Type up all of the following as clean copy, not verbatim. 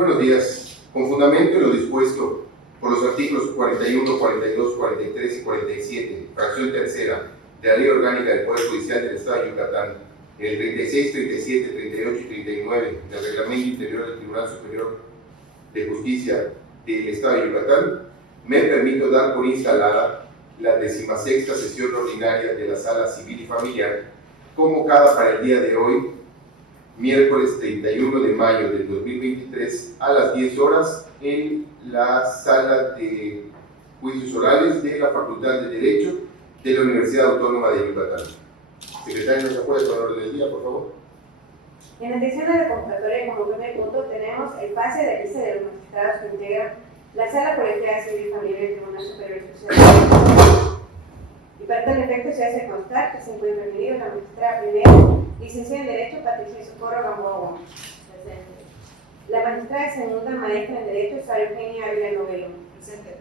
buenos días. Con fundamento en lo dispuesto por los artículos 41, 42, 43 y 47, fracción tercera, de la Ley Orgánica del Poder Judicial del Estado de Yucatán, el 36, 37, 38 y 39 del Reglamento Interior del Tribunal Superior de Justicia del Estado de Yucatán, me permito dar por instalada la 16ª sesión ordinaria de la Sala Civil y Familiar, convocada para el día de hoy, miércoles 31 de mayo del 2023, a las 10 horas, en la Sala de Juicios Orales de la Facultad de Derecho de la Universidad Autónoma de Yucatán. Secretario, ¿nos acuerda con el orden del día, por favor? En atención a la convocatoria, como primer punto, tenemos el pase de lista de los magistrados que integran la Sala Colegiada Civil y Familiar del Tribunal Superior de Justicia. Y para tal efecto se hace constar que se encuentra reunido la magistrada primera, licenciada en Derecho, Patricia Socorro Gamboa. Presente. La magistrada segunda, maestra en Derecho, Sara Eugenia Ávila Novelo. Presente.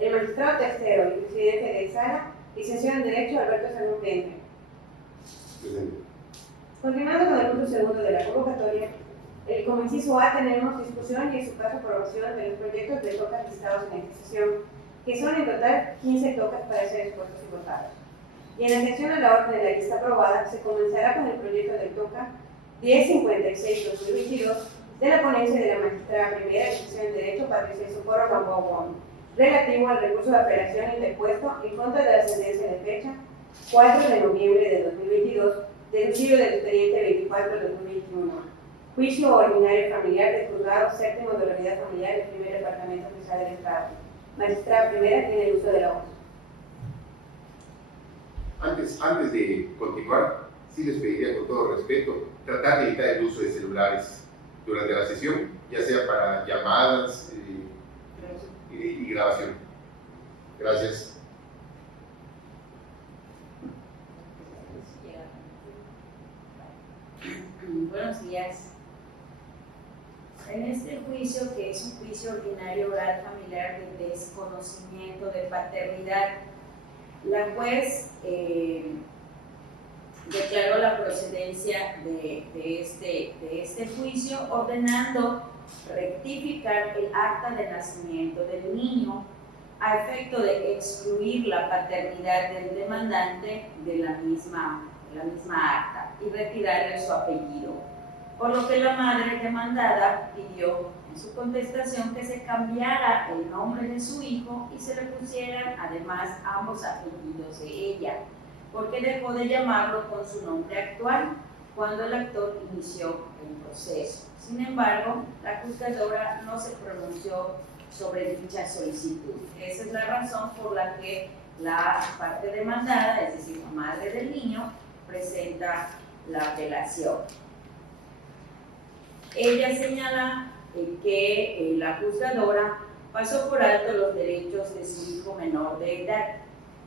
El magistrado tercero y presidente de Sala, licenciado en Derecho, Alberto Salud Pente. Presente. Continuando con el punto segundo de la convocatoria, como inciso A tenemos discusión y en su caso aprobación de los proyectos de tocas listados en ejecución, que son en total 15 tocas para ser expuestos y votados. Y en atención a la orden de la lista aprobada, se comenzará con el proyecto del toca 1056-2022 de la ponencia de la magistrada primera, licenciada en Derecho, Patricia Socorro Gamboa, relativo al recurso de apelación interpuesto en contra de la sentencia de fecha 4 de noviembre de 2022, deducido del expediente 24 de 2021. Juicio ordinario familiar del juzgado séptimo de la unidad familiar del primer departamento fiscal del Estado. Magistrada primera tiene el uso de la voz. Antes de continuar, sí les pediría con todo respeto tratar de evitar el uso de celulares durante la sesión, ya sea para llamadas y grabación. Gracias. Buenos días. En este juicio, que es un juicio ordinario oral familiar de desconocimiento de paternidad, la juez declaró la procedencia de este juicio, ordenando rectificar el acta de nacimiento del niño a efecto de excluir la paternidad del demandante de la misma acta y retirarle su apellido, por lo que la madre demandada pidió en su contestación que se cambiara el nombre de su hijo y se le pusieran además ambos apellidos de ella, porque dejó de llamarlo con su nombre actual cuando el actor inició el proceso. Sin embargo, la juzgadora no se pronunció sobre dicha solicitud. Esa es la razón por la que la parte demandada, es decir, la madre del niño, presenta la apelación. Ella señala que la juzgadora pasó por alto los derechos de su hijo menor de edad,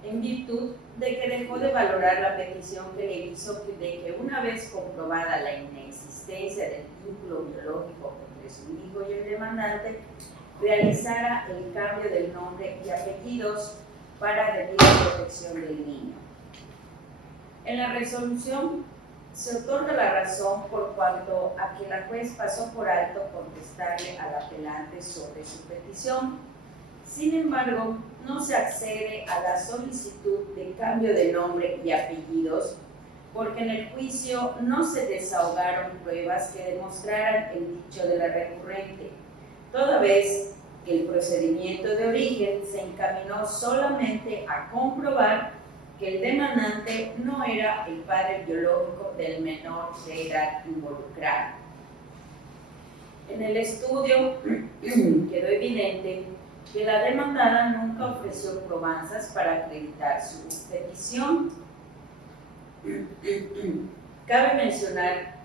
en virtud de que dejó de valorar la petición que le hizo de que una vez comprobada la inexistencia del vínculo biológico entre su hijo y el demandante, realizara el cambio del nombre y apellidos para debida protección del niño. En la resolución se otorga la razón por cuanto a que la juez pasó por alto contestarle al apelante sobre su petición. Sin embargo, no se accede a la solicitud de cambio de nombre y apellidos porque en el juicio no se desahogaron pruebas que demostraran el dicho de la recurrente, toda vez que el procedimiento de origen se encaminó solamente a comprobar que el demandante no era el padre biológico del menor de edad involucrado. En el estudio quedó evidente que la demandada nunca ofreció probanzas para acreditar su petición. Cabe mencionar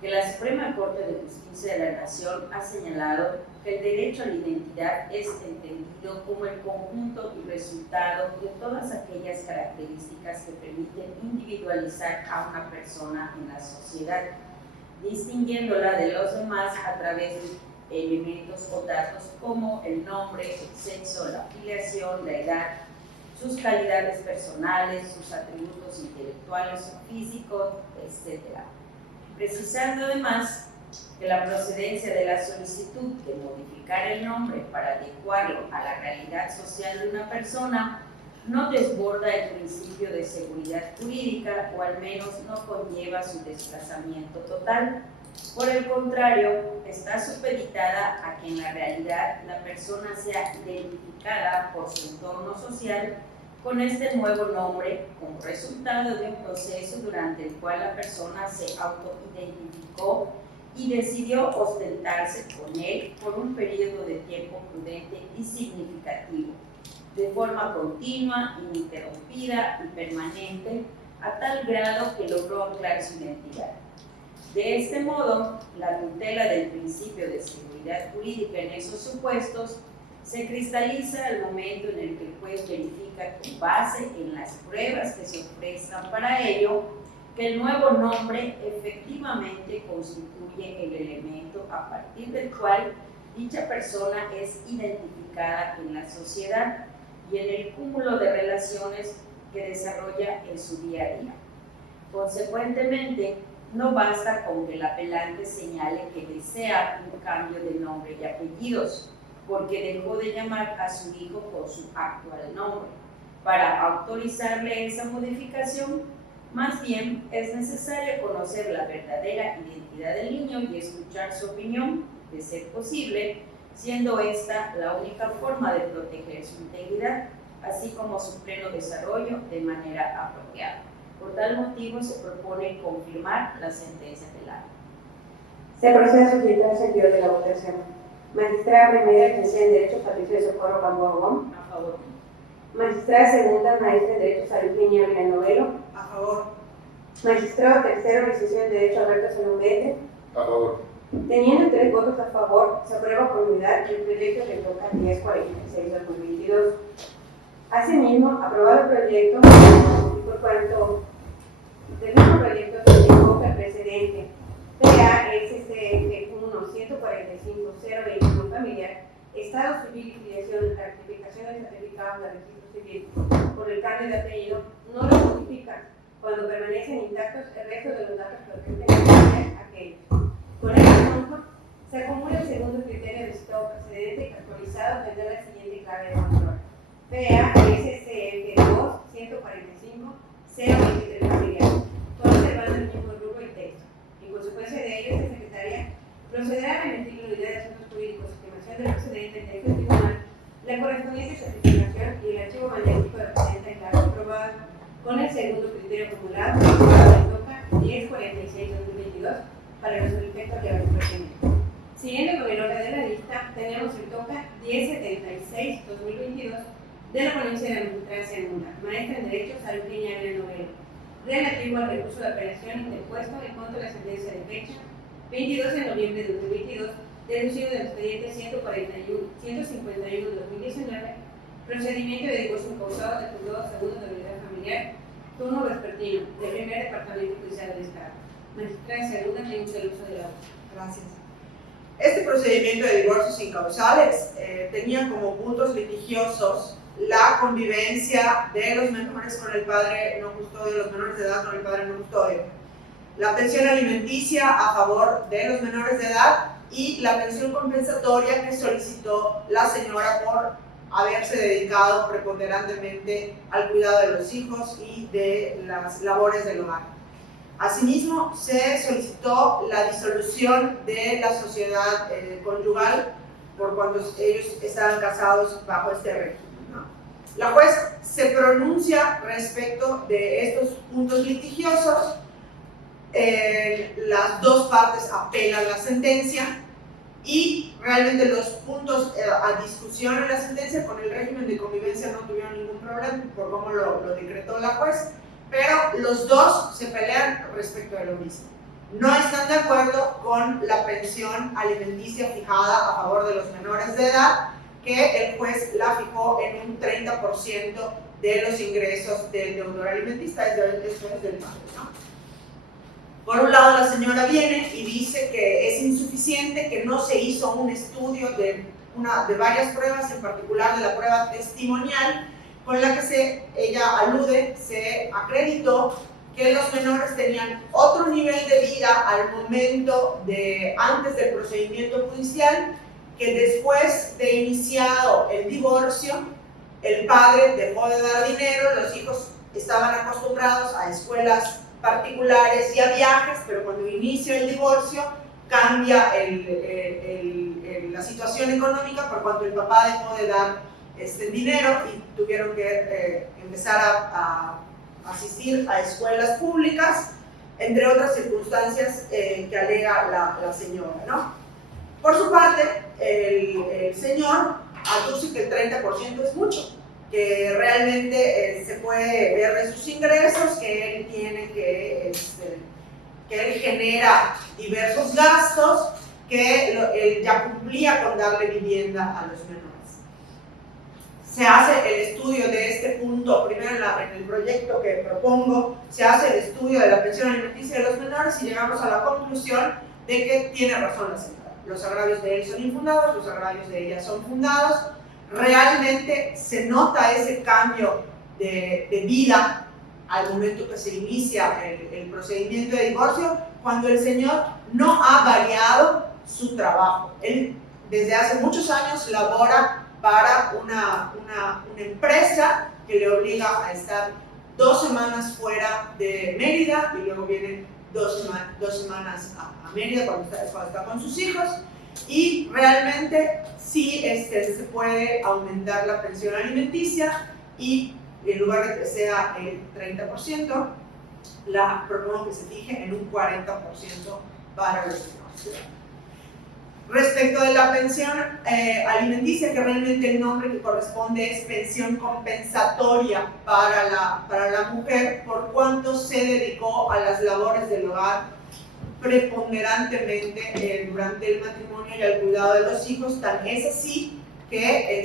que la Suprema Corte de Justicia de la Nación ha señalado que el derecho a la identidad es entendido como el conjunto y resultado de todas aquellas características que permiten individualizar a una persona en la sociedad, distinguiéndola de los demás a través de elementos o datos como el nombre, el sexo, la filiación, la edad, sus calidades personales, sus atributos intelectuales o físicos, etc. Precisando además que la procedencia de la solicitud de modificar el nombre para adecuarlo a la realidad social de una persona no desborda el principio de seguridad jurídica o al menos no conlleva su desplazamiento total. Por el contrario, está supeditada a que en la realidad la persona sea identificada por su entorno social con este nuevo nombre como resultado de un proceso durante el cual la persona se autoidentificó y decidió ostentarse con él por un periodo de tiempo prudente y significativo, de forma continua, ininterrumpida y permanente, a tal grado que logró anclar su identidad. De este modo, la tutela del principio de seguridad jurídica en esos supuestos se cristaliza al momento en el que el juez verifica con base en las pruebas que se ofrezcan para ello que el nuevo nombre efectivamente constituye el elemento a partir del cual dicha persona es identificada en la sociedad y en el cúmulo de relaciones que desarrolla en su día a día. Consecuentemente, no basta con que el apelante señale que desea un cambio de nombre y apellidos, porque dejó de llamar a su hijo por su actual nombre. Para autorizarle esa modificación, más bien es necesario conocer la verdadera identidad del niño y escuchar su opinión, de ser posible, siendo esta la única forma de proteger su integridad, así como su pleno desarrollo de manera apropiada. Por tal motivo se propone confirmar la sentencia del acta. Se procede a solicitar el sentido de la votación. Magistrada primera, licenciada en Derecho, Patricia de Socorro Gamboa Gómez. A favor. Magistrada segunda, maestra en Derecho, Salud Villanovelo. A favor. Magistrado tercero, licenciado en Derecho, Alberto Salomete. A favor. Teniendo 3 votos a favor, se aprueba por unidad el proyecto que toca 1046-2022. Asimismo, aprobado el proyecto, por cuanto del mismo proyecto se invoca el precedente PASCF 1-145-021 familiar, Estado civil y filiación, rectificación de certificados de registro civil por el cambio de apellido, no lo modifican cuando permanecen intactos el resto de los datos pertenecientes a aquellos. Con este punto, se acumula el segundo criterio de estado precedente actualizado tendrá la siguiente clave de control. PASCF 2-145-023 familiar, conservando el mismo rubro y texto. En consecuencia de ello, esta secretaria procederá a remitir la unidad de asuntos jurídicos, estimación del precedente en este tribunal, la correspondiente certificación y el archivo magnético de precedente en caso aprobado, con el segundo criterio acumulado, del TOCA 1046-2022, para los efectos de la pertinente. Siguiendo con el orden de la lista, tenemos el TOCA 1076-2022 de la ponencia de la magistrada segunda, maestra en Derecho, Salud Villanovelo, relativo al recurso de apelación interpuesto en contra de la sentencia de fecha 22 de noviembre de 2022, deducido del expediente 151 de 2019, procedimiento de divorcio incausado del juzgado segundo de unidad familiar, turno vespertino, del primer departamento judicial del Estado. Magistrada segunda, tiene usted el uso de la voz. Gracias. Este procedimiento de divorcios incausales tenía como puntos litigiosos la convivencia de los menores con el padre no custodio, los menores de edad con el padre no custodio, la pensión alimenticia a favor de los menores de edad y la pensión compensatoria que solicitó la señora por haberse dedicado preponderantemente al cuidado de los hijos y de las labores del hogar. Asimismo, se solicitó la disolución de la sociedad conyugal por cuando ellos estaban casados bajo este régimen, ¿no? La juez se pronuncia respecto de estos puntos litigiosos. Las dos partes apelan la sentencia y realmente los puntos a discusión en la sentencia con el régimen de convivencia no tuvieron ningún problema por cómo lo decretó la juez, pero los dos se pelean respecto de lo mismo. No están de acuerdo con la pensión alimenticia fijada a favor de los menores de edad, que el juez la fijó en un 30% de los ingresos del deudor alimentista, es del padre, ¿no? Por un lado, la señora viene y dice que es insuficiente, que no se hizo un estudio de varias pruebas, en particular de la prueba testimonial, con la que ella alude, se acreditó que los menores tenían otro nivel de vida al momento antes del procedimiento judicial, que después de iniciado el divorcio, el padre dejó de dar dinero, los hijos estaban acostumbrados a escuelas particulares y a viajes, pero cuando inicia el divorcio cambia la situación económica por cuanto el papá dejó de dar dinero y tuvieron que empezar a asistir a escuelas públicas, entre otras circunstancias que alega la señora, ¿no? Por su parte, el señor aduce que el 30% es mucho, que realmente se puede ver de sus ingresos, que él tiene que él genera diversos gastos, que él ya cumplía con darle vivienda a los menores. Se hace el estudio de este punto, primero en el proyecto que propongo, se hace el estudio de la pensión alimenticia de los menores y llegamos a la conclusión de que tiene razón la señora. Los agravios de él son infundados, los agravios de ella son fundados. Realmente se nota ese cambio de vida al momento que se inicia el procedimiento de divorcio, cuando el señor no ha variado su trabajo. Él desde hace muchos años labora para una empresa que le obliga a estar 2 semanas fuera de Mérida y luego viene 2 semanas a Mérida cuando está con sus hijos, y realmente sí se puede aumentar la pensión alimenticia y en lugar de que sea el 30%, propongo que se fije en un 40% para los menores. Respecto de la pensión alimenticia, que realmente el nombre que corresponde es pensión compensatoria para la mujer, por cuanto se dedicó a las labores del hogar preponderantemente durante el matrimonio y al cuidado de los hijos, tan es así que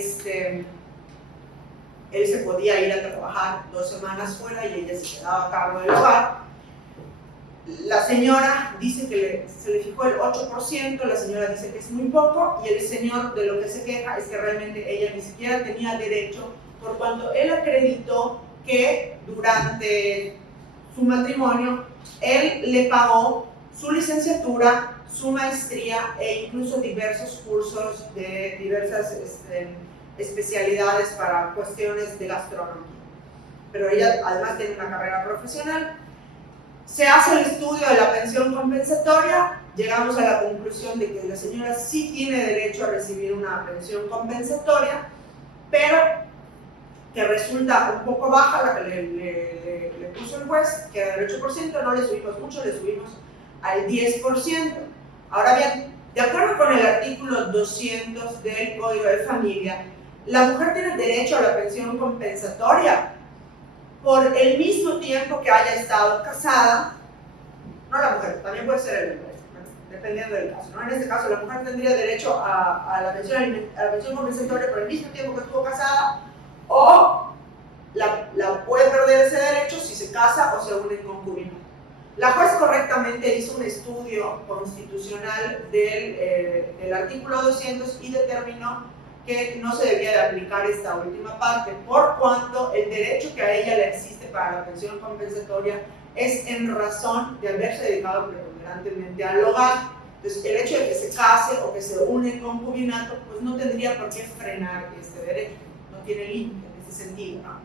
él se podía ir a trabajar 2 semanas fuera y ella se quedaba a cargo del hogar. La señora dice que se le fijó el 8%, la señora dice que es muy poco, y el señor de lo que se queja es que realmente ella ni siquiera tenía derecho, por cuanto él acreditó que durante su matrimonio él le pagó su licenciatura, su maestría e incluso diversos cursos de diversas especialidades para cuestiones de gastronomía. Pero ella además tiene una carrera profesional. Se hace el estudio de la pensión compensatoria, llegamos a la conclusión de que la señora sí tiene derecho a recibir una pensión compensatoria, pero que resulta un poco baja la que le puso el juez, que era del 8%, no le subimos mucho, le subimos al 10%. Ahora bien, de acuerdo con el artículo 200 del Código de Familia, la mujer tiene derecho a la pensión compensatoria por el mismo tiempo que haya estado casada, no la mujer, también puede ser el hombre, dependiendo del caso, ¿no? En este caso, la mujer tendría derecho a la pensión compensatoria por el mismo tiempo que estuvo casada, o la puede perder ese derecho si se casa o se une en concubinato. La juez correctamente hizo un estudio constitucional del artículo 200 y determinó que no se debía de aplicar esta última parte, por cuanto el derecho que a ella le existe para la pensión compensatoria es en razón de haberse dedicado preponderantemente al hogar. Entonces, el hecho de que se case o que se une en concubinato, pues no tendría por qué frenar este derecho, no tiene límite en ese sentido, ¿no?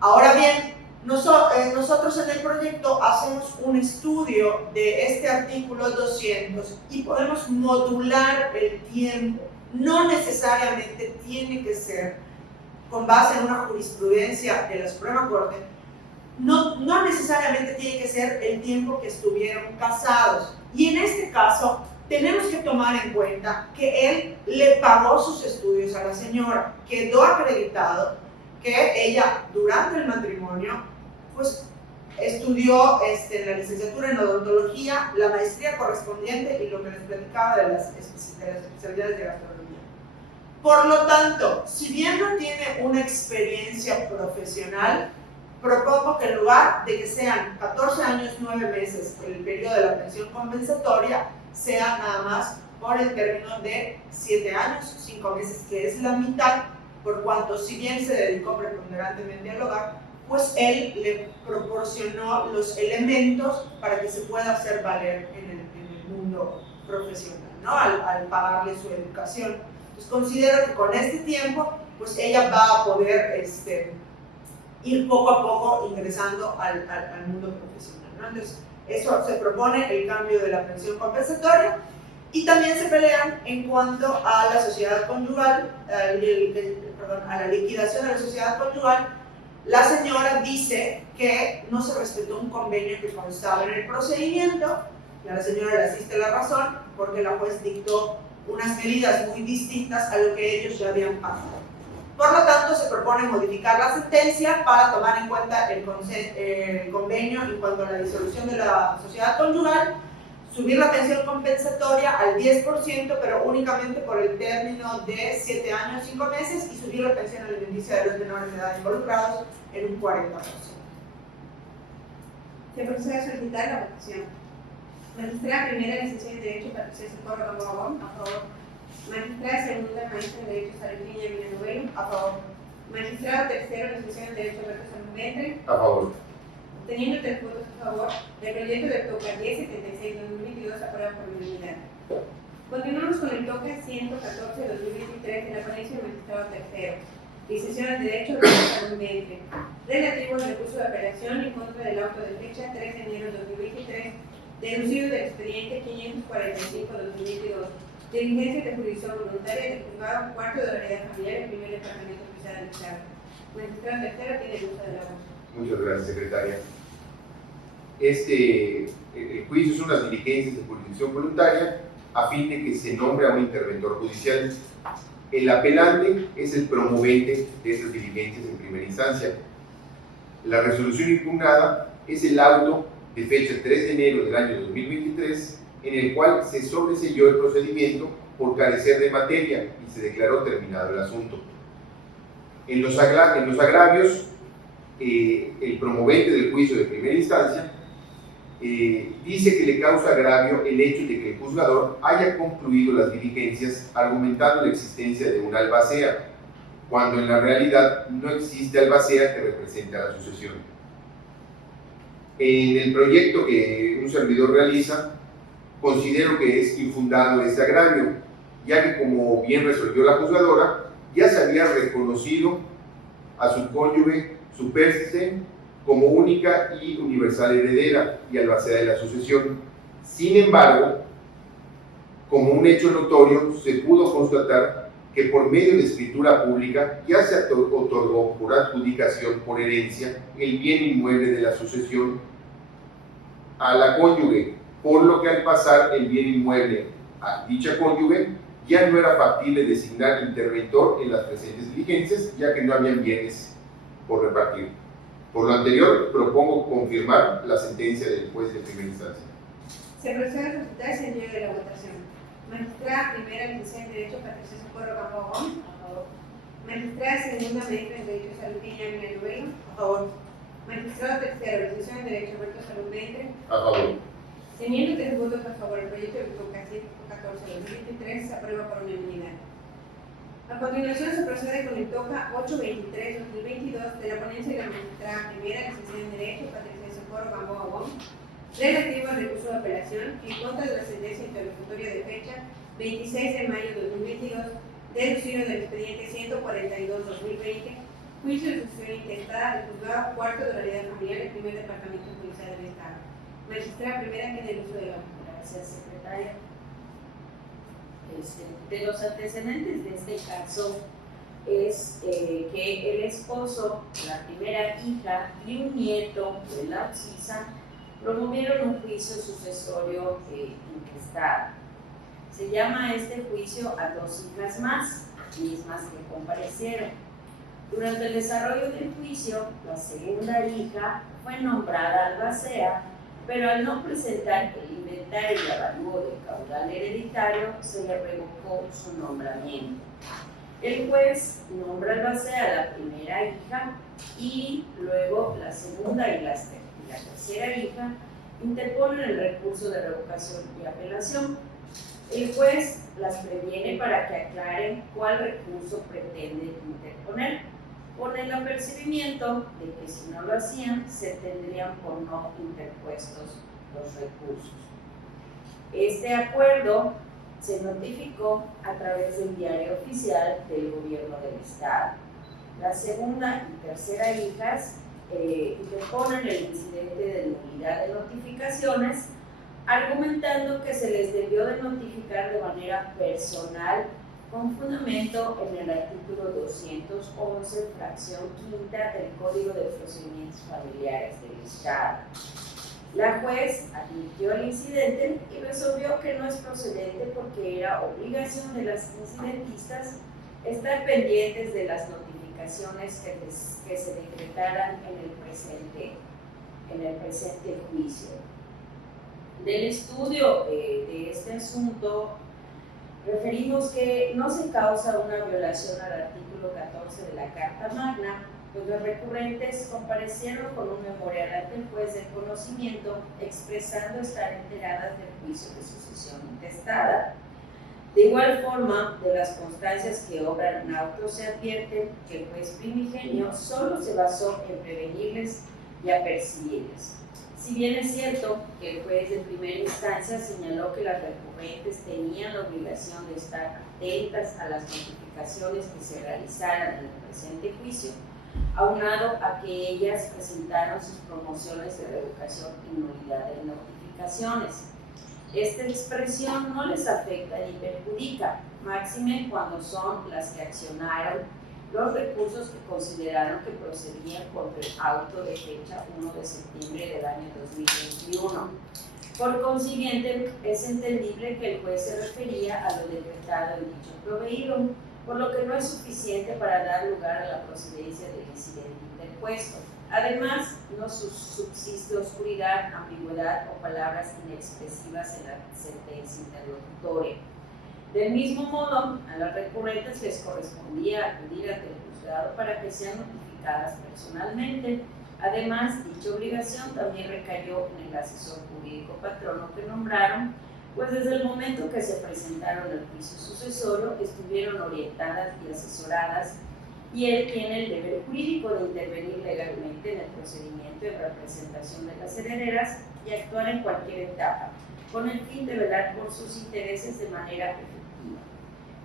Ahora bien, nosotros en el proyecto hacemos un estudio de este artículo 200 y podemos modular el tiempo. No necesariamente tiene que ser con base en una jurisprudencia de la Suprema Corte, no necesariamente tiene que ser el tiempo que estuvieron casados. Y en este caso, tenemos que tomar en cuenta que él le pagó sus estudios a la señora, quedó acreditado que ella durante el matrimonio pues estudió la licenciatura en odontología, la maestría correspondiente y lo que les platicaba de las especialidades de gastronomía. Por lo tanto, si bien no tiene una experiencia profesional, propongo que en lugar de que sean 14 años, 9 meses el periodo de la pensión compensatoria, sea nada más por el término de 7 años, 5 meses, que es la mitad, por cuanto si bien se dedicó preponderantemente al hogar, pues él le proporcionó los elementos para que se pueda hacer valer en el mundo profesional, ¿no? Al pagarle su educación. Entonces considero que con este tiempo, pues ella va a poder ir poco a poco ingresando al mundo profesional, ¿no? Entonces, eso se propone el cambio de la pensión compensatoria, y también se pelean en cuanto a la sociedad conyugal, a la liquidación de la sociedad conyugal. La señora dice que no se respetó un convenio que constaba en el procedimiento, y a la señora le asiste la razón porque la juez dictó unas medidas muy distintas a lo que ellos ya habían pactado. Por lo tanto, se propone modificar la sentencia para tomar en cuenta el convenio en cuanto a la disolución de la sociedad conyugal, subir la pensión compensatoria al 10%, pero únicamente por el término de 7 años, 5 meses, y subir la pensión alimenticia de los menores de edad involucrados en un 40%. Se procede a solicitar la votación. Magistrada primera, licenciada en Derecho, Patricia Socorro Gamboa Bon, a favor. Magistrada segunda, maestra en Derecho, Salviña Villanueva, a favor. Magistrado tercero, licenciado en Derecho, Alberto Salvador, A favor. teniendo 3 votos a favor, el proyecto de TOCA 1076-2022 aprueba por unanimidad. Continuamos con el TOCA 114-2023 de la ponencia del magistrado tercero, licenciado en Derecho, Alberto Salvador, relativo al recurso de apelación en contra del auto de fecha 3 de enero de 2023, deducido del expediente 545-2022, diligencia de jurisdicción voluntaria del juzgado cuarto de la unidad familiar del primer departamento oficial del Estado. Magistrado tercero tiene el uso de la voz. Muchas gracias, secretaria. El juicio son unas diligencias de jurisdicción voluntaria a fin de que se nombre a un interventor judicial. El apelante es el promovente de esas diligencias en primera instancia. La resolución impugnada es el auto de fecha 3 de enero del año 2023, en el cual se sobreseyó el procedimiento por carecer de materia y se declaró terminado el asunto. En los agravios, el promovente del juicio de primera instancia dice que le causa agravio el hecho de que el juzgador haya concluido las diligencias argumentando la existencia de una albacea, cuando en la realidad no existe albacea que represente a la sucesión. En el proyecto que un servidor realiza, considero que es infundado este agravio, ya que, como bien resolvió la juzgadora, ya se había reconocido a su cónyuge supérstite como única y universal heredera y albacea de la sucesión. Sin embargo, como un hecho notorio, se pudo constatar que por medio de escritura pública ya se otorgó por adjudicación por herencia el bien inmueble de la sucesión a la cónyuge, por lo que al pasar el bien inmueble a dicha cónyuge ya no era factible designar interventor en las presentes diligencias, ya que no habían bienes por repartir. Por lo anterior, propongo confirmar la sentencia del juez de primera instancia. Se procede a solicitar el sentido de la votación. Magistrada primera, licenciada en Derecho, Patricia Socorro Gamboa Bon, a favor. Magistrada segunda, maestra en Derecho, Salviña Villanueva, a favor. Magistrado tercero, licenciado en Derecho, Alberto Salvador, A favor. teniendo 3 votos a favor, el proyecto de TOCA 114-2023 se aprueba por unanimidad. A continuación se procede con el TOCA 823-2022 de la ponencia de la magistrada primera, licenciada en Derecho, Patricia Socorro Gamboa Bon, relativo al recurso de apelación en contra de la sentencia interlocutoria de fecha 26 de mayo de 2022, deducido del expediente 142-2020, juicio de sucesión intentada del juzgado cuarto de la unidad familiar del primer departamento judicial del Estado. Magistrada primera tiene el uso de la voz. Gracias, secretaria. De los antecedentes de este caso es que el esposo, la primera hija y un nieto de la Oxisa promovieron un juicio sucesorio intestado. Se llama este juicio a 2 hijas más, mismas que comparecieron. Durante el desarrollo del juicio, la segunda hija fue nombrada albacea, pero al no presentar el inventario y avalúo del caudal hereditario, se le revocó su nombramiento. El juez nombra albacea a la primera hija y luego la segunda y la tercera hija interponen el recurso de revocación y apelación. El juez las previene para que aclaren cuál recurso pretende interponer. con el apercibimiento de que si no lo hacían, se tendrían por no interpuestos los recursos. Este acuerdo se notificó a través del diario oficial del gobierno del Estado. La segunda y tercera hijas interponen el incidente de nulidad de notificaciones, argumentando que se les debió de notificar de manera personal con fundamento en el artículo 211, fracción quinta del Código de Procedimientos Familiares del Estado. La juez admitió el incidente y resolvió que no es procedente porque era obligación de las incidentistas estar pendientes de las notificaciones que se decretaran en el presente juicio. Del estudio de este asunto, referimos que no se causa una violación al artículo 14 de la Carta Magna, pues los recurrentes comparecieron con un memorial ante el juez del conocimiento expresando estar enteradas del juicio de sucesión intestada. De igual forma, de las constancias que obran en auto se advierte que el juez primigenio solo se basó en prevenirles y apercibirles. Si bien es cierto que el juez de primera instancia señaló que las recurrentes tenían la obligación de estar atentas a las notificaciones que se realizaran en el presente juicio, aunado a que ellas presentaron sus promociones de revocación y nulidad de notificaciones. Esta expresión no les afecta ni perjudica, máxime cuando son las que accionaron los recursos que consideraron que procedían contra el auto de fecha 1 de septiembre del año 2021. Por consiguiente, es entendible que el juez se refería a lo decretado en dicho proveído, por lo que no es suficiente para dar lugar a la procedencia del incidente interpuesto. Además, no subsiste oscuridad, ambigüedad o palabras inexpresivas en la sentencia interlocutoria. Del mismo modo, a las recurrentes les correspondía acudir ante el juzgado para que sean notificadas personalmente. Además, dicha obligación también recayó en el asesor jurídico patrono que nombraron, pues desde el momento que se presentaron al juicio sucesorio estuvieron orientadas y asesoradas, y él tiene el deber jurídico de intervenir legalmente en el procedimiento de representación de las herederas y actuar en cualquier etapa, con el fin de velar por sus intereses de manera efectiva.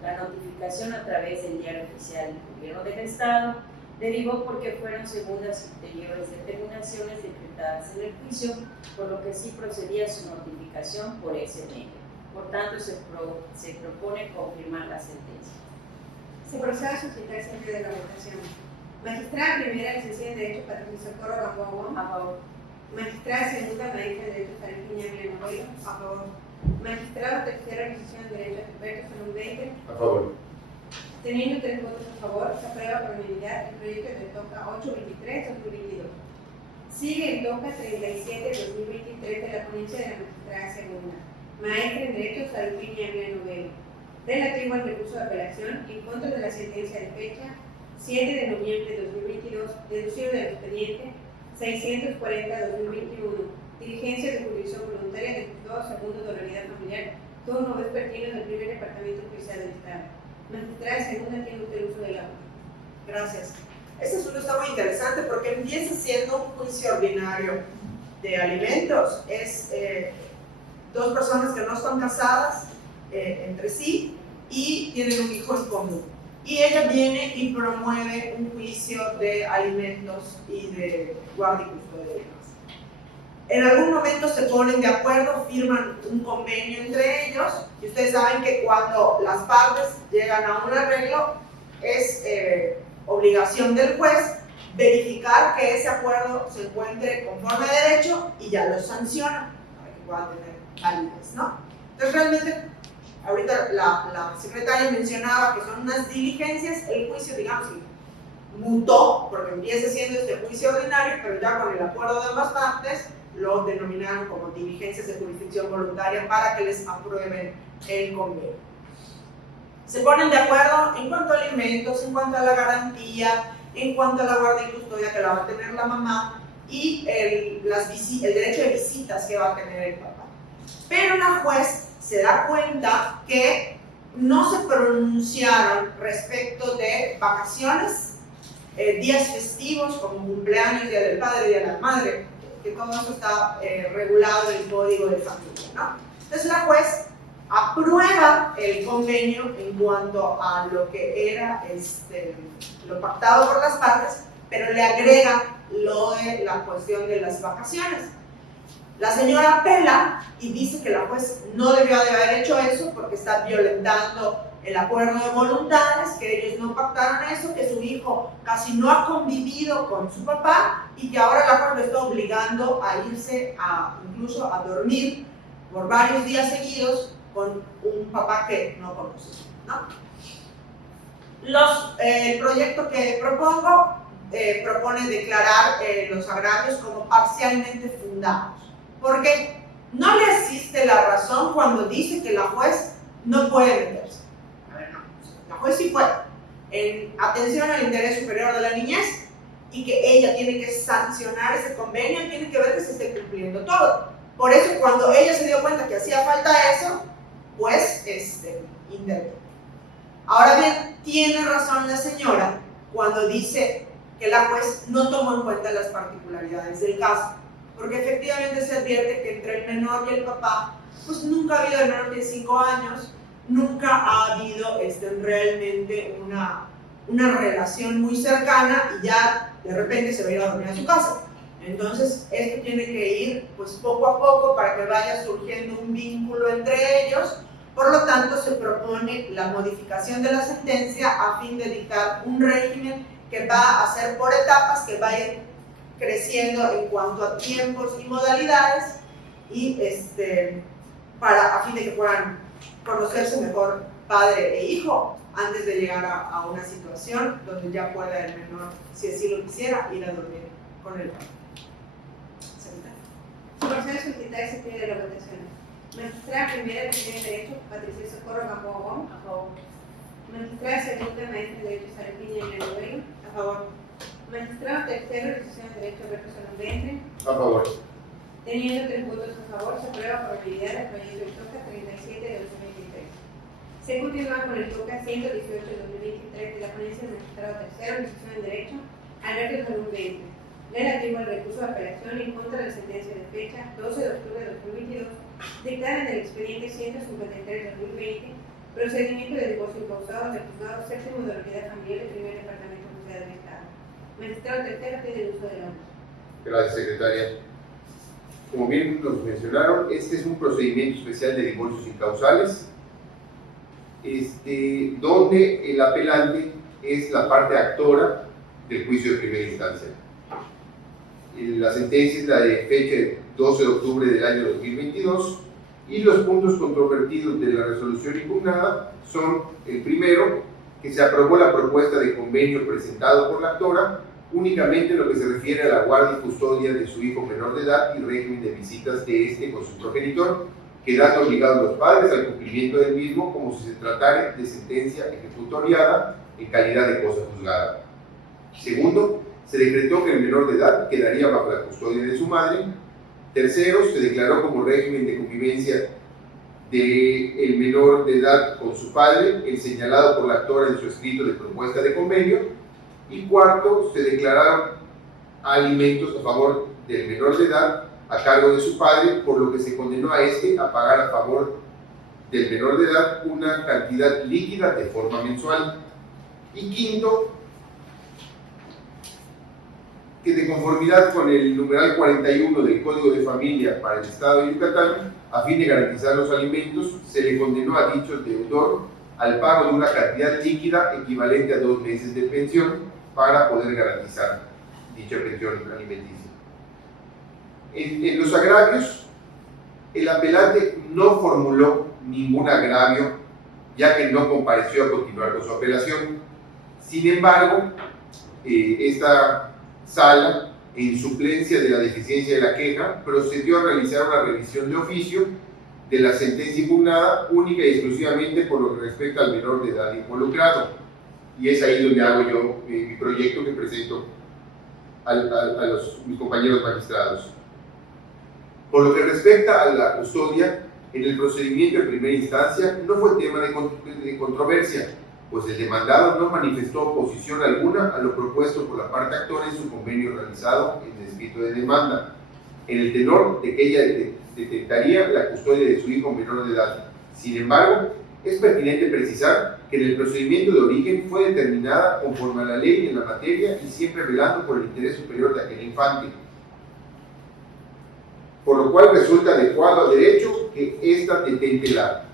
La notificación a través del diario oficial del gobierno del Estado derivó porque fueron segundas y ulteriores determinaciones decretadas en el juicio, por lo que sí procedía su notificación por ese medio. Por tanto, se propone confirmar la sentencia. Se procede a suscitar el sentido de la votación. Magistrada primera, licenciada en Derecho, Patricia Socorro Gamboa. A favor. Magistrada segunda, maestra en Derecho, Sarifina Milena Moyo. A favor. Magistrado tercera, licenciada en Derecho, Alberto Salón Baker. A favor. Teniendo 3 votos a favor, se aprueba por unanimidad el proyecto de TOCA 823-2022. Sigue el TOCA 37-2023 de la ponencia de la magistrada segunda, maestra en Derecho, Sarifina Milena Moyo, relativo al recurso de apelación en contra de la sentencia de fecha 7 de noviembre de 2022, deducido del expediente 640-2021, diligencia de jurisdicción voluntaria del juzgado segundo de la unidad familiar, turno vespertino del primer departamento judicial del Estado. Magistrada segunda, tiene usted el uso de la voz. Gracias. Este asunto está muy interesante porque empieza siendo un juicio ordinario de alimentos. Es dos personas que no están casadas entre sí y tienen un hijo en común. Y ella viene y promueve un juicio de alimentos y de guardia y custodia de hijos. En algún momento se ponen de acuerdo, firman un convenio entre ellos, y ustedes saben que cuando las partes llegan a un arreglo, es obligación del juez verificar que ese acuerdo se encuentre conforme a derecho y ya lo sanciona para que puedan tener validez, ¿no? Entonces realmente, ahorita la secretaria mencionaba que son unas diligencias, el juicio, digamos, mutó, porque empieza siendo este juicio ordinario, pero ya con el acuerdo de ambas partes, lo denominaron como diligencias de jurisdicción voluntaria para que les aprueben el convenio. Se ponen de acuerdo en cuanto a alimentos, en cuanto a la garantía, en cuanto a la guardia y custodia que la va a tener la mamá y el derecho de visitas que va a tener el papá. Pero la juez se da cuenta que no se pronunciaron respecto de vacaciones días festivos como cumpleaños, Día del Padre, Día de la Madre, que todo eso está regulado en el Código de Familia, ¿no? Entonces la juez aprueba el convenio en cuanto a lo que era lo pactado por las partes, pero le agrega lo de la cuestión de las vacaciones. La señora apela y dice que la juez no debió de haber hecho eso porque está violentando el acuerdo de voluntades, que ellos no pactaron eso, que su hijo casi no ha convivido con su papá y que ahora la juez lo está obligando a irse incluso a dormir por varios días seguidos con un papá que no conoce, ¿no? El proyecto que propongo propone declarar los agravios como parcialmente fundados. Porque no le asiste la razón cuando dice que la juez no puede meterse. A ver, no, la juez sí puede. En atención al interés superior de la niñez y que ella tiene que sancionar ese convenio, tiene que ver que se esté cumpliendo todo. Por eso cuando ella se dio cuenta que hacía falta eso, pues intervino. Ahora bien, tiene razón la señora cuando dice que la juez no tomó en cuenta las particularidades del caso. Porque efectivamente se advierte que entre el menor y el papá, pues nunca ha habido el menor de 5 años, nunca ha habido realmente una relación muy cercana y ya de repente se va a ir a dormir a su casa. Entonces esto tiene que ir pues poco a poco para que vaya surgiendo un vínculo entre ellos. Por lo tanto se propone la modificación de la sentencia a fin de dictar un régimen que va a ser por etapas, que va a ir creciendo en cuanto a tiempos y modalidades y a fin de que puedan conocerse mejor padre e hijo antes de llegar a una situación donde ya pueda el menor, si así lo quisiera, ir a dormir con el padre. Por razones solicitadas se pide la votación. Magistrada primera que tiene derecho, Patricia Socorro Gamboa, a favor. Magistrada segunda, maestra de Derecho Sarpina y Novelo, a favor. Magistrado tercero, Asociación de Derecho Roberto Salombense, A favor. teniendo 3 votos a favor, se aprueba por unanimidad el proyecto del TOCA 37 de 2023. Se continúa con el TOCA 118 de 2023 de la ponencia del magistrado tercero, Asociación de Derecho Alberto Salombense, relativo al recurso de apelación en contra de la sentencia de fecha 12 de octubre de 2022, dictada en el expediente 153 de 2020, procedimiento de divorcio incausado del juzgado séptimo de la unidad familiar del primer departamento juzgado del Estado. Magistrado tercero tiene el uso de la voz. Gracias, secretaria. Como bien nos mencionaron, este es un procedimiento especial de divorcios incausales, donde el apelante es la parte actora del juicio de primera instancia. La sentencia es la de fecha 12 de octubre del año 2022 y los puntos controvertidos de la resolución impugnada son: el primero, que se aprobó la propuesta de convenio presentado por la actora únicamente en lo que se refiere a la guardia y custodia de su hijo menor de edad y régimen de visitas de con su progenitor, quedando obligados los padres al cumplimiento del mismo como si se tratara de sentencia ejecutoriada en calidad de cosa juzgada. Segundo, se decretó que el menor de edad quedaría bajo la custodia de su madre. Tercero, se declaró como régimen de convivencia del menor de edad con su padre, el señalado por la actora en su escrito de propuesta de convenio. Y cuarto, se declararon alimentos a favor del menor de edad a cargo de su padre, por lo que se condenó a a pagar a favor del menor de edad una cantidad líquida de forma mensual. Y quinto, que de conformidad con el numeral 41 del Código de Familia para el Estado de Yucatán, a fin de garantizar los alimentos, se le condenó a dicho deudor al pago de una cantidad líquida equivalente a 2 meses de pensión para poder garantizar dicha pensión alimenticia. En los agravios, el apelante no formuló ningún agravio, ya que no compareció a continuar con su apelación. Sin embargo, esta sala, en suplencia de la deficiencia de la queja, procedió a realizar una revisión de oficio de la sentencia impugnada única y exclusivamente por lo que respecta al menor de edad involucrado. Y es ahí donde hago yo mi proyecto que presento a mis compañeros magistrados. Por lo que respecta a la custodia, en el procedimiento de primera instancia no fue tema de controversia, pues el demandado no manifestó oposición alguna a lo propuesto por la parte actora en su convenio realizado en el escrito de demanda, en el tenor de que ella detentaría la custodia de su hijo menor de edad. Sin embargo, es pertinente precisar que en el procedimiento de origen fue determinada conforme a la ley en la materia y siempre velando por el interés superior de aquel infante, por lo cual resulta adecuado a derecho que ésta detente la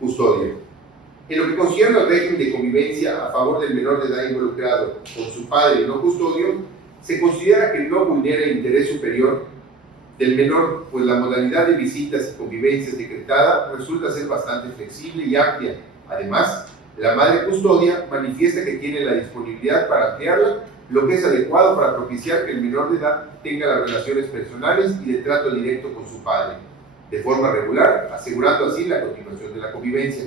custodia. En lo que concierne al régimen de convivencia a favor del menor de edad involucrado con su padre no custodio, se considera que no vulnera el interés superior del menor, pues la modalidad de visitas y convivencias decretada resulta ser bastante flexible y amplia. Además, la madre custodia manifiesta que tiene la disponibilidad para ampliarla, lo que es adecuado para propiciar que el menor de edad tenga las relaciones personales y de trato directo con su padre, de forma regular, asegurando así la continuación de la convivencia.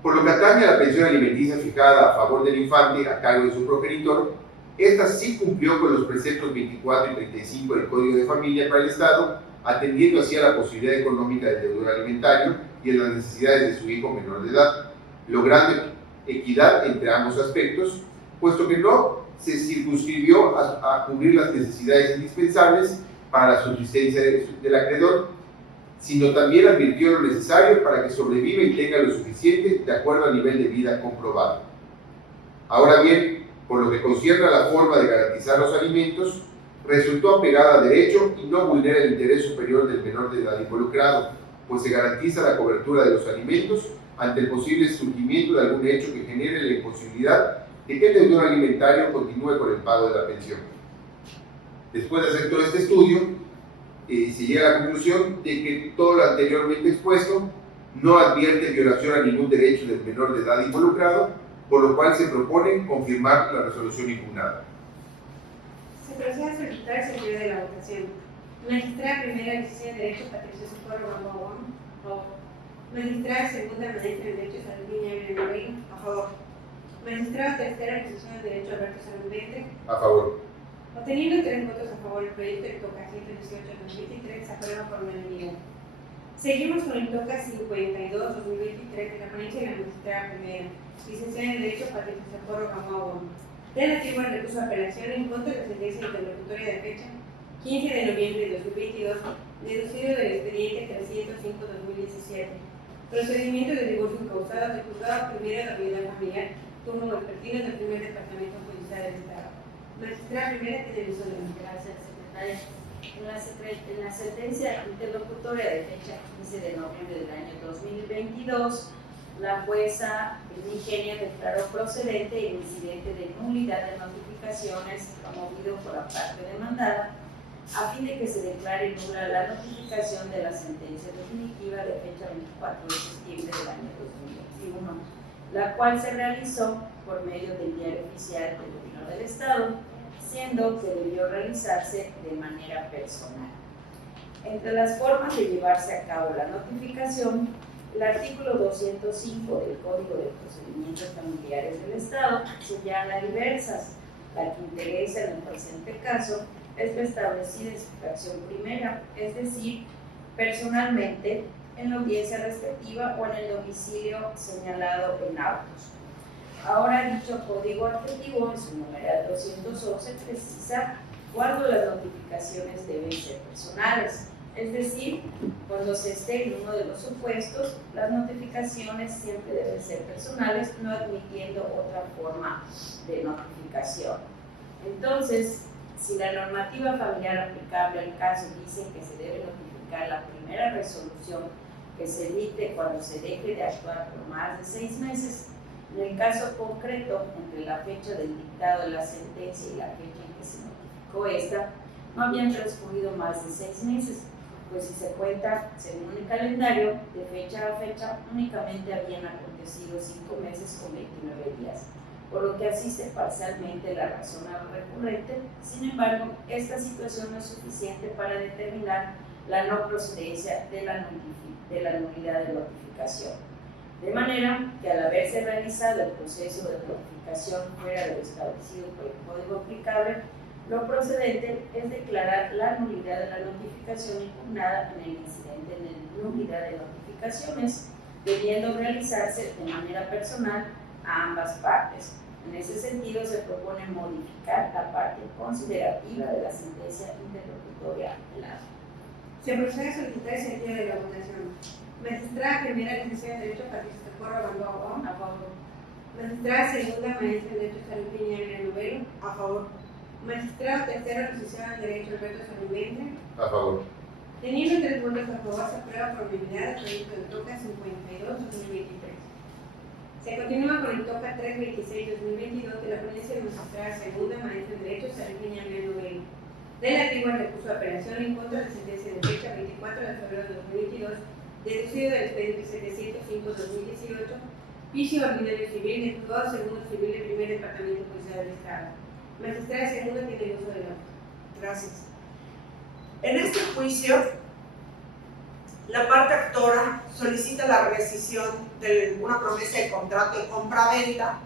Por lo que atañe a la pensión alimenticia fijada a favor del infante a cargo de su progenitor, esta sí cumplió con los preceptos 24 y 35 del Código de Familia para el Estado, atendiendo así a la posibilidad económica del deudor alimentario y a las necesidades de su hijo menor de edad, logrando equidad entre ambos aspectos, puesto que no se circunscribió a cubrir las necesidades indispensables para la subsistencia del acreedor, sino también advirtió lo necesario para que sobreviva y tenga lo suficiente de acuerdo al nivel de vida comprobado. Ahora bien, por lo que concierne a la forma de garantizar los alimentos, resultó apegada a derecho y no vulnera el interés superior del menor de edad involucrado, pues se garantiza la cobertura de los alimentos ante el posible surgimiento de algún hecho que genere la imposibilidad de que el deudor alimentario continúe con el pago de la pensión. Después de hacer todo este estudio, se llega a la conclusión de que todo lo anteriormente expuesto no advierte violación a ningún derecho del menor de edad involucrado, por lo cual se propone confirmar la resolución impugnada. Se procede a solicitar el sentido de la votación. Magistrada primera, licenciada de Derecho, Patricia Socorro Gamboa. Magistrada segunda, maestra en Derecho, Salviña Benavides. A favor. Magistrada tercera, licenciada de Derecho, Alberto Salvente. A favor. Obteniendo 3 votos a favor, el proyecto de TOCA 118-2023 se aprueba por unanimidad. Seguimos con el TOCA 52-2023 de la ponencia de la magistrada primera, licenciada en Derecho, Patricia Socorro Gamboa, relativo al recurso de apelación en contra de la sentencia interlocutoria de fecha 15 de noviembre de 2022, deducido del expediente 305-2017, procedimiento de divorcio incausado del juzgado primero de la unidad familiar, turno vespertino del primer departamento judicial del Estado. Magistrada primera tiene el uso de la Gracias, secretaria. En la sentencia interlocutoria de fecha 15 de noviembre del año 2022, la jueza Nigenia declaró procedente el incidente de nulidad de notificaciones promovido por la parte demandada, a fin de que se declare nula la notificación de la sentencia definitiva de fecha 24 de septiembre del año 2021, la cual se realizó por medio del Diario Oficial del Gobierno del Estado, siendo que debió realizarse de manera personal. Entre las formas de llevarse a cabo la notificación, el artículo 205 del Código de Procedimientos Familiares del Estado señala diversas. La que interesa en el presente caso es lo establecido en su fracción primera, es decir, personalmente en la audiencia respectiva o en el domicilio señalado en autos. Ahora, dicho código adjetivo en su numeral 211 precisa cuándo las notificaciones deben ser personales, es decir, cuando se esté en uno de los supuestos, las notificaciones siempre deben ser personales, no admitiendo otra forma de notificación. Entonces, si la normativa familiar aplicable al caso dice que se debe notificar la primera resolución que se emite cuando se deje de actuar por más de 6 meses, en el caso concreto, entre la fecha del dictado de la sentencia y la fecha en que se notificó esta, no habían transcurrido más de 6 meses, pues si se cuenta según el calendario, de fecha a fecha únicamente habían acontecido 5 meses con 29 días, por lo que asiste parcialmente la razón recurrente. Sin embargo, esta situación no es suficiente para determinar la no procedencia de la nulidad de notificación. De manera que al haberse realizado el proceso de notificación fuera de lo establecido por el código aplicable, lo procedente es declarar la nulidad de la notificación impugnada en el incidente de nulidad de notificaciones, debiendo realizarse de manera personal a ambas partes. En ese sentido, se propone modificar la parte considerativa de la sentencia interlocutoria penal. Se procede a solicitar el sentido de la votación. Magistrada primera, licenciada en Derecho, Patricia Porro Abandoa. A favor. Magistrada segunda, maestra en Derecho, Salud Piñera Novelo. A favor. Magistrado tercero, licenciado en Derecho, Alberto Salumende. A favor. Teniendo 3 votos a favor, se aprueba por unanimidad el proyecto de TOCA 52-2023. Se continúa con el TOCA 326-2022 de la ponencia de magistrada segunda, maestra en Derecho, Salud Piñera Novelo, relativo al recurso de apelación en contra de la sentencia de fecha 24 de febrero de 2022, deducido del expediente 705-2018, juicio ordinario civil del juzgado segundo civil del primer departamento judicial del Estado. Magistrada segunda tiene el uso de la voz. Gracias. En este juicio, la parte actora solicita la rescisión de una promesa de contrato de compra-venta,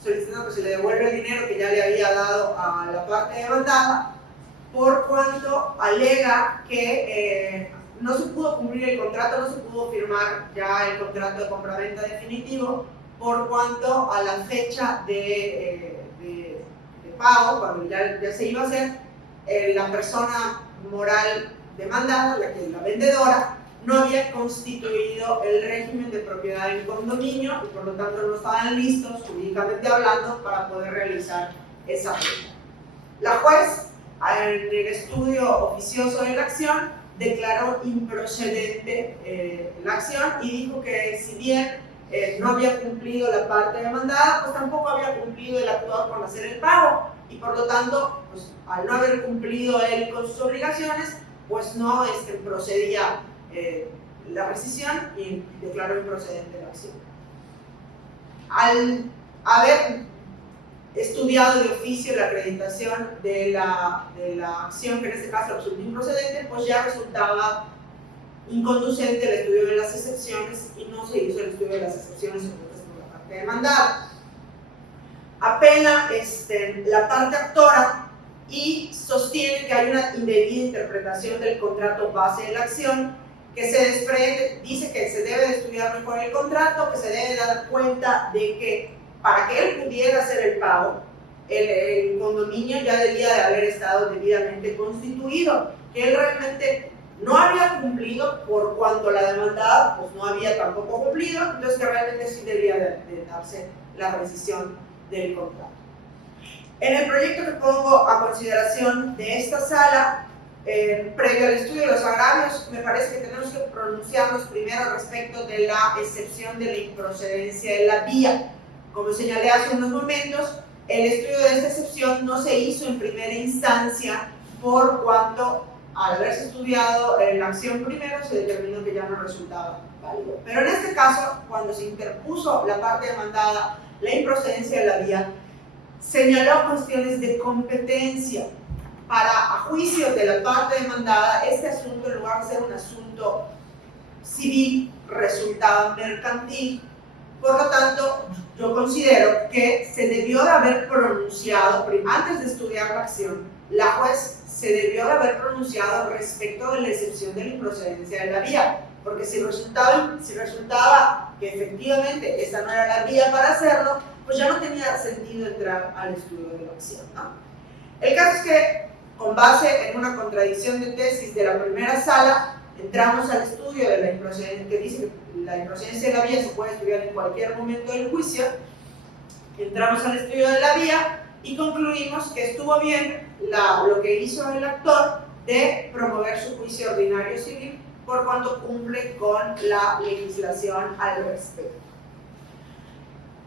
solicitando que se le devuelva el dinero que ya le había dado a la parte demandada, por cuanto alega que no se pudo cumplir el contrato, no se pudo firmar ya el contrato de compra-venta definitivo, por cuanto a la fecha de pago, cuando ya se iba a hacer, la persona moral demandada, la vendedora, no había constituido el régimen de propiedad en condominio y por lo tanto no estaban listos, jurídicamente hablando, para poder realizar esa fecha. La juez, en el estudio oficioso de la acción, declaró improcedente la acción y dijo que si bien no había cumplido la parte demandada, pues tampoco había cumplido el actuar con hacer el pago y por lo tanto, pues, al no haber cumplido él con sus obligaciones, pues no procedía la rescisión y declaró improcedente la acción. Al haber estudiado de oficio la acreditación de la acción, que en este caso resultó improcedente, pues ya resultaba inconducente el estudio de las excepciones y no se hizo el estudio de las excepciones por la parte demandada. Apela la parte actora y sostiene que hay una indebida interpretación del contrato base de la acción, que se desprende, dice que se debe de estudiar mejor el contrato, que se debe dar cuenta de que para que él pudiera hacer el pago, el condominio ya debía de haber estado debidamente constituido, que él realmente no había cumplido por cuanto la demandada pues no había tampoco cumplido, entonces que realmente sí debía de darse la rescisión del contrato. En el proyecto que pongo a consideración de esta sala, previo al estudio de los agravios, me parece que tenemos que pronunciarnos primero respecto de la excepción de la improcedencia de la vía. Como señalé hace unos momentos, el estudio de esta excepción no se hizo en primera instancia por cuanto al haberse estudiado la acción primero se determinó que ya no resultaba válido. Pero en este caso, cuando se interpuso la parte demandada, la improcedencia de la vía, señaló cuestiones de competencia. Para a juicio de la parte demandada, este asunto, en lugar de ser un asunto civil, resultaba mercantil. Por lo tanto, yo considero que se debió de haber pronunciado, antes de estudiar la acción, la juez se debió de haber pronunciado respecto de la excepción de la improcedencia de la vía, porque si resultaba que efectivamente esta no era la vía para hacerlo, pues ya no tenía sentido entrar al estudio de la acción, ¿no? El caso es que, con base en una contradicción de tesis de la primera sala, entramos al estudio de la improcedencia, que dice que la improcedencia de la vía se puede estudiar en cualquier momento del juicio. Entramos al estudio de la vía y concluimos que estuvo bien lo que hizo el actor de promover su juicio ordinario civil por cuanto cumple con la legislación al respecto.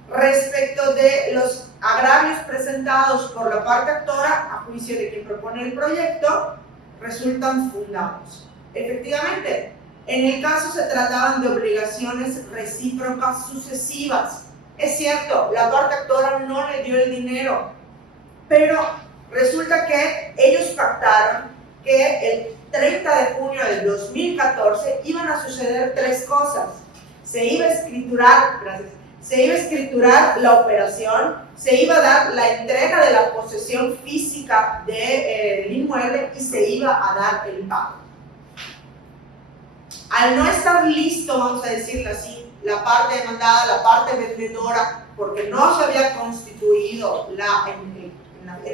Respecto de los agravios presentados por la parte actora, a juicio de quien propone el proyecto, resultan fundados. Efectivamente, en el caso se trataban de obligaciones recíprocas sucesivas. Es cierto, la parte actora no le dio el dinero, pero resulta que ellos pactaron que el 30 de junio del 2014 iban a suceder 3 cosas. Se iba a escriturar la operación, se iba a dar la entrega de la posesión física del inmueble y se iba a dar el pago. Al no estar listo, vamos a decirlo así, la parte demandada, la parte vendedora, porque no se había constituido en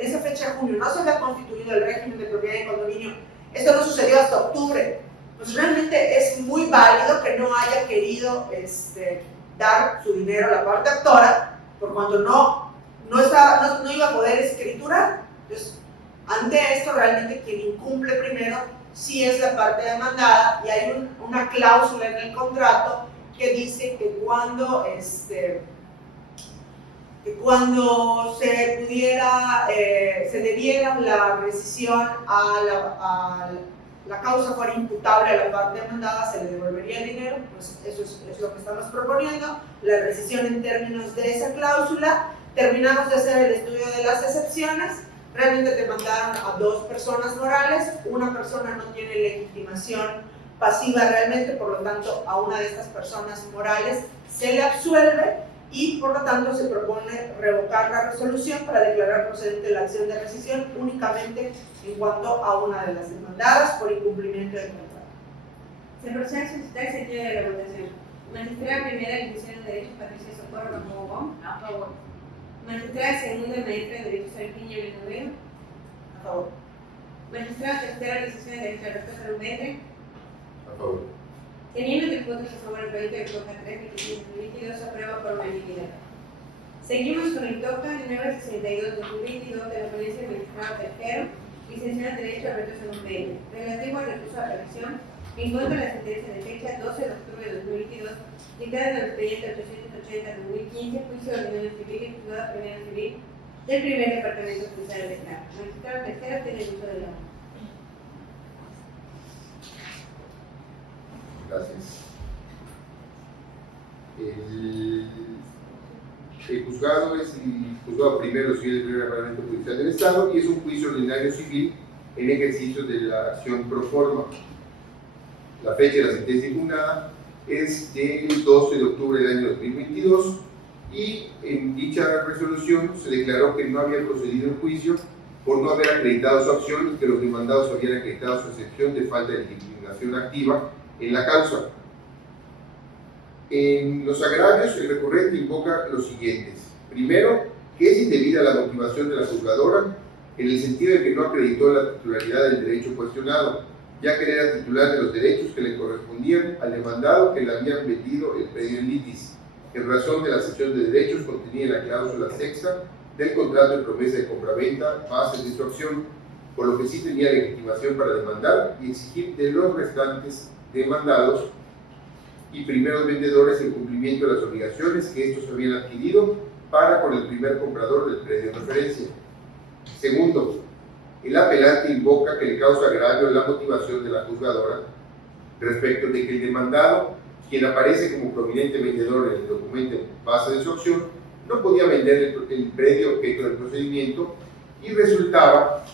esa fecha de junio, no se había constituido el régimen de propiedad y condominio. Esto no sucedió hasta octubre. Pues realmente es muy válido que no haya querido dar su dinero a la parte actora, por cuanto no iba a poder escriturar. Entonces, ante esto, realmente quien incumple primero sí es la parte demandada, y hay una cláusula en el contrato que dice que cuando se debiera la rescisión a la causa fuera imputable a la parte demandada, se le devolvería el dinero. Pues eso es lo que estamos proponiendo, la rescisión en términos de esa cláusula. Terminamos de hacer el estudio de las excepciones. Realmente demandaron a 2 personas morales, una persona no tiene legitimación pasiva realmente, por lo tanto a una de estas personas morales se le absuelve, y por lo tanto se propone revocar la resolución para declarar procedente la acción de rescisión únicamente en cuanto a una de las demandadas por incumplimiento del contrato. Se procede a solicitar el sentido de la votación. Magistrada primera, licenciada en Derecho Patricia Socorro Ramón. A favor. Magistrada segunda, maestra de Derecho Sarpiña Villanueva. A favor. Magistrada tercera, licenciada en Derecho Alberto Salumetre. A favor. Teniendo 3 votos a favor, el proyecto de TOCA 3 de 2022 se aprueba por unanimidad. Seguimos con el TOCA 962-2022 de la ponencia del magistrado tercero, licenciado en Derecho Alberto Salumetre, relativo al recurso de apelación en contra de la sentencia de fecha 12 de octubre de 2022, dictada en el expediente 880-2015, juicio ordinario civil y juzgado primero civil del primer departamento judicial del Estado. Magistrado tercero tiene el uso de la voz. Gracias. El juzgado es el juzgado primero civil del primer departamento judicial del Estado, y es un juicio ordinario civil en ejercicio de la acción pro forma. La fecha de la sentencia impugnada es del 12 de octubre del año 2022, y en dicha resolución se declaró que no había procedido el juicio por no haber acreditado su acción y que los demandados habían acreditado su excepción de falta de legitimación activa en la causa. En los agravios, el recurrente invoca los siguientes. Primero, que es indebida la motivación de la juzgadora en el sentido de que no acreditó la titularidad del derecho cuestionado, ya que era titular de los derechos que le correspondían al demandado que le habían vendido el predio en litis, en razón de la sección de derechos contenida en la cláusula sexta del contrato de promesa de compraventa, base de su acción, por lo que sí tenía legitimación para demandar y exigir de los restantes demandados y primeros vendedores el cumplimiento de las obligaciones que estos habían adquirido para con el primer comprador del predio de referencia. Segundo, el apelante invoca que le causa agravio la motivación de la juzgadora respecto de que el demandado, quien aparece como prominente vendedor en el documento base de su acción, no podía vender el predio objeto del procedimiento, y resultaba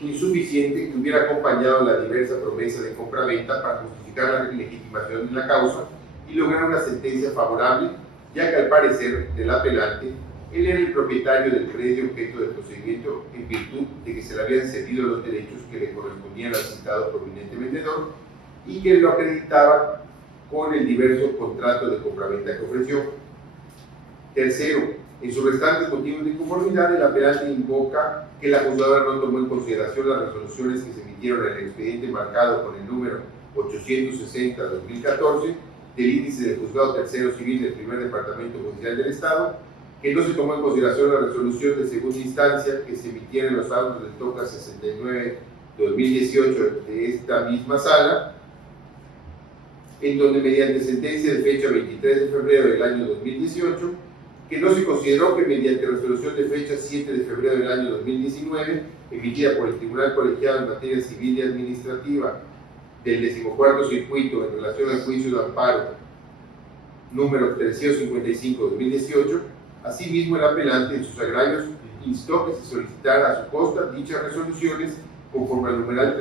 insuficiente que hubiera acompañado la diversa promesa de compraventa para justificar la legitimación de la causa y lograr una sentencia favorable, ya que al parecer del apelante, él era el propietario del predio objeto del procedimiento en virtud de que se le habían cedido los derechos que le correspondían al citado prominente vendedor y que lo acreditaba con el diverso contrato de compraventa que ofreció. Tercero, en sus restantes motivos de inconformidad, el apelante invoca que la juzgadora no tomó en consideración las resoluciones que se emitieron en el expediente marcado con el número 860-2014 del índice del juzgado tercero civil del primer departamento judicial del Estado, que no se tomó en consideración la resolución de segunda instancia que se emitiera en los autos del TOCA 69-2018 de esta misma sala, en donde mediante sentencia de fecha 23 de febrero del año 2018, que no se consideró que mediante resolución de fecha 7 de febrero del año 2019, emitida por el Tribunal Colegiado en Materia Civil y Administrativa del 14º Circuito en relación al juicio de amparo número 355-2018, asimismo el apelante en sus agravios instó que se solicitara a su costa dichas resoluciones conforme al numeral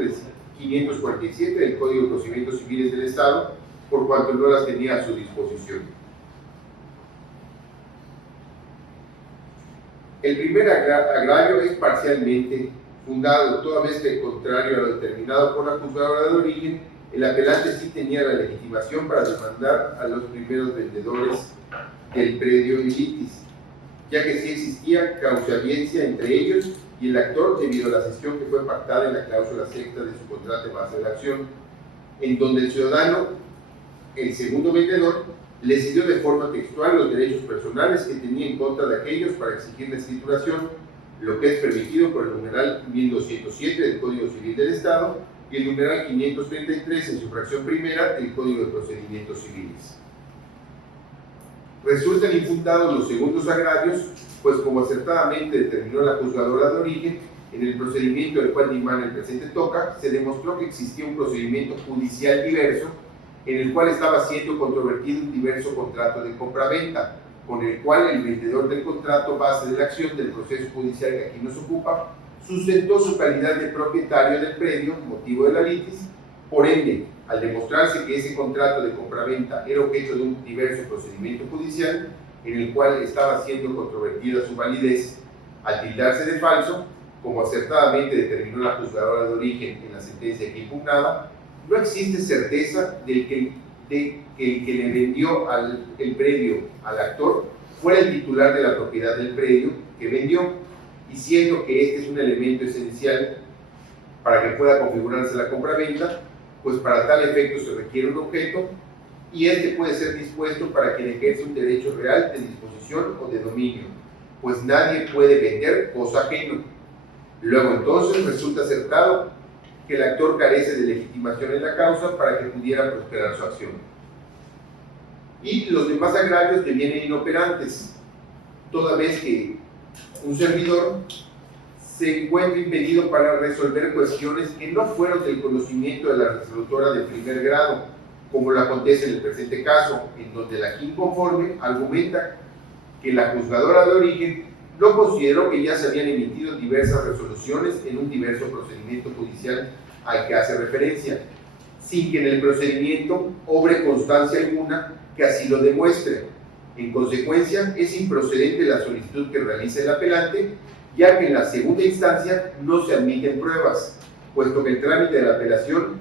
547 del Código de Procedimientos Civiles del Estado, por cuanto no las tenía a su disposición. El primer agravio es parcialmente fundado, toda vez que, contrario a lo determinado por la juzgadora de origen, el apelante sí tenía la legitimación para demandar a los primeros vendedores del predio y litis, ya que sí existía causabiencia entre ellos y el actor debido a la cesión que fue pactada en la cláusula sexta de su contrato de base de la acción, en donde el ciudadano, el segundo vendedor, le cedió de forma textual los derechos personales que tenía en contra de aquellos para exigir la escrituración, lo que es permitido por el numeral 1207 del Código Civil del Estado y el numeral 533 en su fracción primera del Código de Procedimientos Civiles. Resultan infundados los segundos agravios, pues como acertadamente determinó la juzgadora de origen, en el procedimiento del cual dimana el presente toca, se demostró que existía un procedimiento judicial diverso en el cual estaba siendo controvertido un diverso contrato de compraventa, con el cual el vendedor del contrato base de la acción del proceso judicial que aquí nos ocupa, sustentó su calidad de propietario del predio, motivo de la litis. Por ende, al demostrarse que ese contrato de compraventa era objeto de un diverso procedimiento judicial, en el cual estaba siendo controvertida su validez, al tildarse de falso, como acertadamente determinó la juzgadora de origen en la sentencia que impugnaba, no existe certeza de que el que le vendió el predio al actor fuera el titular de la propiedad del predio que vendió, y siendo que este es un elemento esencial para que pueda configurarse la compraventa, pues para tal efecto se requiere un objeto y este puede ser dispuesto para quien ejerce un derecho real de disposición o de dominio, pues nadie puede vender cosa ajena. Luego entonces resulta acertado que el actor carece de legitimación en la causa para que pudiera prosperar su acción. Y los demás agravios devienen inoperantes, toda vez que un servidor se encuentra impedido para resolver cuestiones que no fueron del conocimiento de la resolutora de primer grado, como lo acontece en el presente caso, en donde la inconforme argumenta que la juzgadora de origen no consideró que ya se habían emitido diversas resoluciones en un diverso procedimiento judicial al que hace referencia, sin que en el procedimiento obre constancia alguna que así lo demuestre. En consecuencia, es improcedente la solicitud que realiza el apelante, ya que en la segunda instancia no se admiten pruebas, puesto que el trámite de la apelación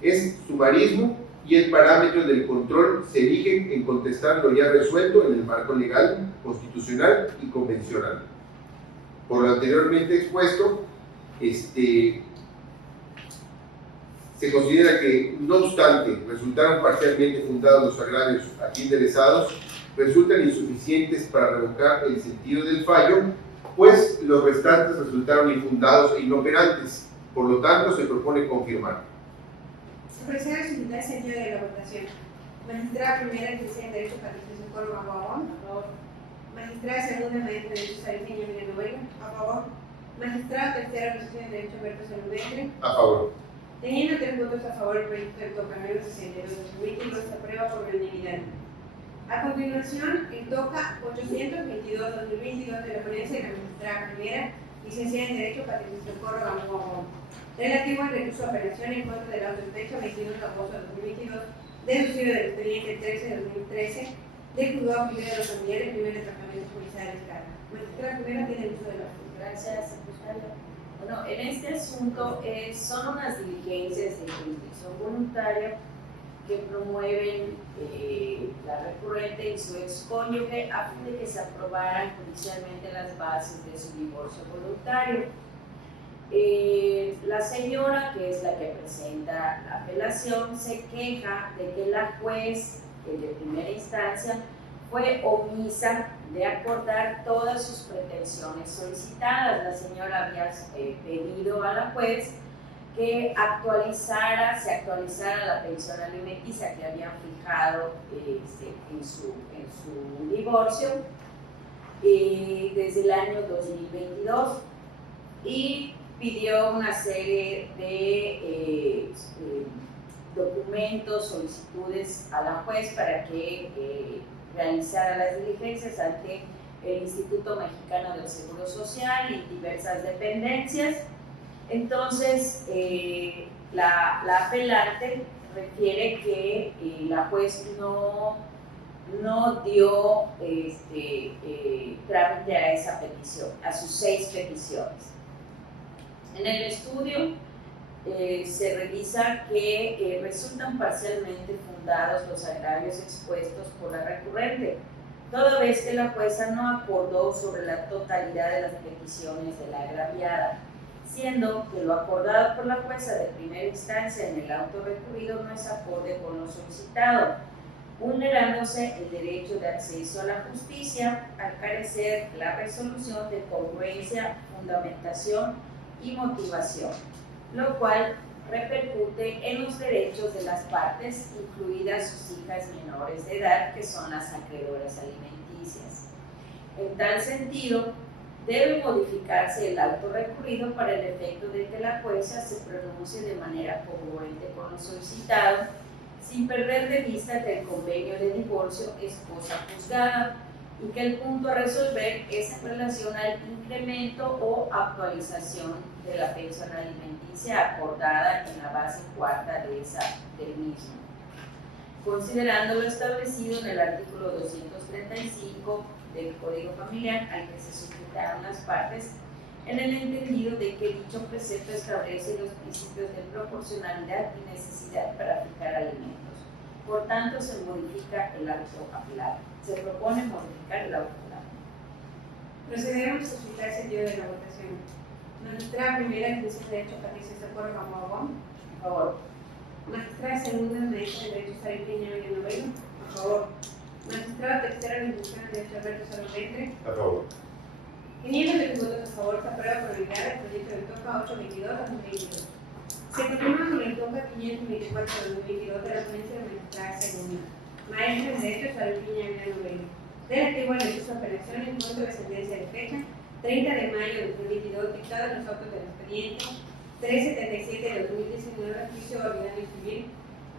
es sumarismo y el parámetro del control se erige en contestar lo ya resuelto en el marco legal, constitucional y convencional. Por lo anteriormente expuesto, se considera que, no obstante, resultaron parcialmente fundados los agravios aquí enderezados, resultan insuficientes para revocar el sentido del fallo, pues los restantes resultaron infundados e inoperantes. Por lo tanto, se propone confirmar. Se procede a solicitar el sentido de la votación. Magistrada primera, licenciada en Derecho Patricia Socorro Aguabón. A favor. Magistrada segunda, maestra de Derecho Sariteña Emiliano Vega. A favor. Magistrada tercera, licenciada en Derecho Alberto Saludestre. A favor. Teniendo 3 votos a favor, el proyecto del TOCA número 62/2022 se aprueba por unanimidad. A continuación, el TOCA 822/2022 de la ponencia de la magistrada primera, licenciada en Derecho Patricia Socorro Aguabón, relativo al recurso de apelación en contra del auto de fecha 22 de agosto de 2022, deducido del expediente 13/2013, del juzgado primero de los familiares, primer departamento judicial de Escala. Magistrada primera tiene el uso de la palabra. Gracias, secretaria. Bueno, en este asunto son unas diligencias de jurisdicción voluntaria que promueven la recurrente y su excónyuge a fin de que se aprobaran judicialmente las bases de su divorcio voluntario. La señora, que es la que presenta la apelación, se queja de que la juez de primera instancia fue omisa de acordar todas sus pretensiones solicitadas. La señora había pedido a la juez que se actualizara la pensión alimenticia que habían fijado en su divorcio desde el año 2022 y pidió una serie de documentos, solicitudes a la juez para que realizara las diligencias ante el Instituto Mexicano del Seguro Social y diversas dependencias. Entonces, la apelante refiere que la juez no dio trámite a esa petición, a sus 6 peticiones. En el estudio se revisa que resultan parcialmente fundados los agravios expuestos por la recurrente, toda vez que la jueza no acordó sobre la totalidad de las peticiones de la agraviada, siendo que lo acordado por la jueza de primera instancia en el auto recurrido no es acorde con lo solicitado, vulnerándose el derecho de acceso a la justicia al carecer la resolución de congruencia, fundamentación y motivación, lo cual repercute en los derechos de las partes, incluidas sus hijas menores de edad, que son las acreedoras alimenticias. En tal sentido, debe modificarse el auto recurrido para el efecto de que la jueza se pronuncie de manera congruente con lo solicitado, sin perder de vista que el convenio de divorcio es cosa juzgada y que el punto a resolver es en relación al incremento o actualización de la pensión alimenticia acordada en la base cuarta del mismo. Considerando lo establecido en el artículo 235 del Código Familiar al que se sujetaron las partes, en el entendido de que dicho precepto establece los principios de proporcionalidad y necesidad para fijar alimentos. Por tanto, se modifica el auto apelado. Se propone modificar el auto apelado. Procederemos a explicar el sentido de la votación. Magistrada primera, en juicio de derecho, Patricia Socorro Gamboa. Por favor. Magistrada segunda, maestra de derecho, Sara Piña Villanueva. A favor. Magistrada tercera, en juicio de derecho, Alberto Salomendre. A favor. 500 votos a favor, se aprueba por unanimidad el proyecto de TOCA 822-2022. Se continúa con el TOCA 524-2022 de la ponencia de magistrada segunda. Maestra de derecho, Sara Piña Villanueva. Relativo al recurso de apelación en cuanto a la sentencia de fecha 30 de mayo de 2022, dictado en los autos del expediente 377 de 2019, juicio ordinario civil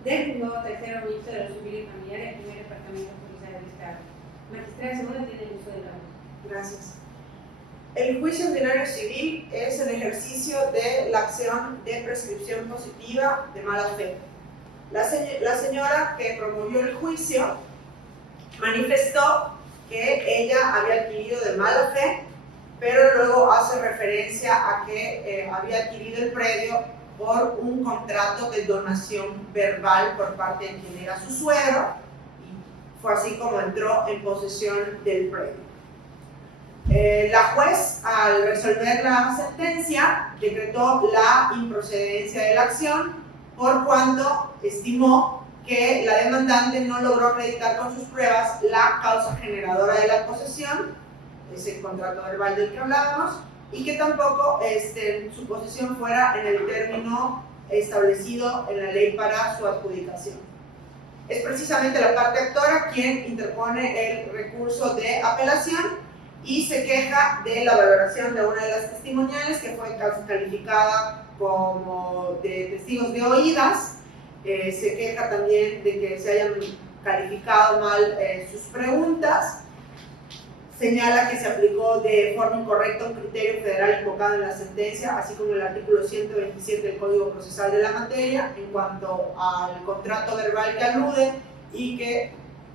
del juzgado tercero mixto de lo civil y familiar del primer departamento judicial del Estado. Magistrada segunda tiene el uso de la voz. Gracias. El juicio ordinario civil es el ejercicio de la acción de prescripción positiva de mala fe. La señora que promovió el juicio manifestó que ella había adquirido de mala fe, pero luego hace referencia a que había adquirido el predio por un contrato de donación verbal por parte de quien era su suegro, y fue así como entró en posesión del predio. La juez, al resolver la sentencia, decretó la improcedencia de la acción por cuanto estimó que la demandante no logró acreditar con sus pruebas la causa generadora de la posesión, ese contrato verbal del que hablábamos, y que tampoco su posesión fuera en el término establecido en la ley para su adjudicación. Es precisamente la parte actora quien interpone el recurso de apelación y se queja de la valoración de una de las testimoniales que fue calificada como de testigos de oídas. Se queja también de que se hayan calificado mal sus preguntas. Señala que se aplicó de forma incorrecta un criterio federal invocado en la sentencia, así como el artículo 127 del Código Procesal de la materia en cuanto al contrato verbal que alude y que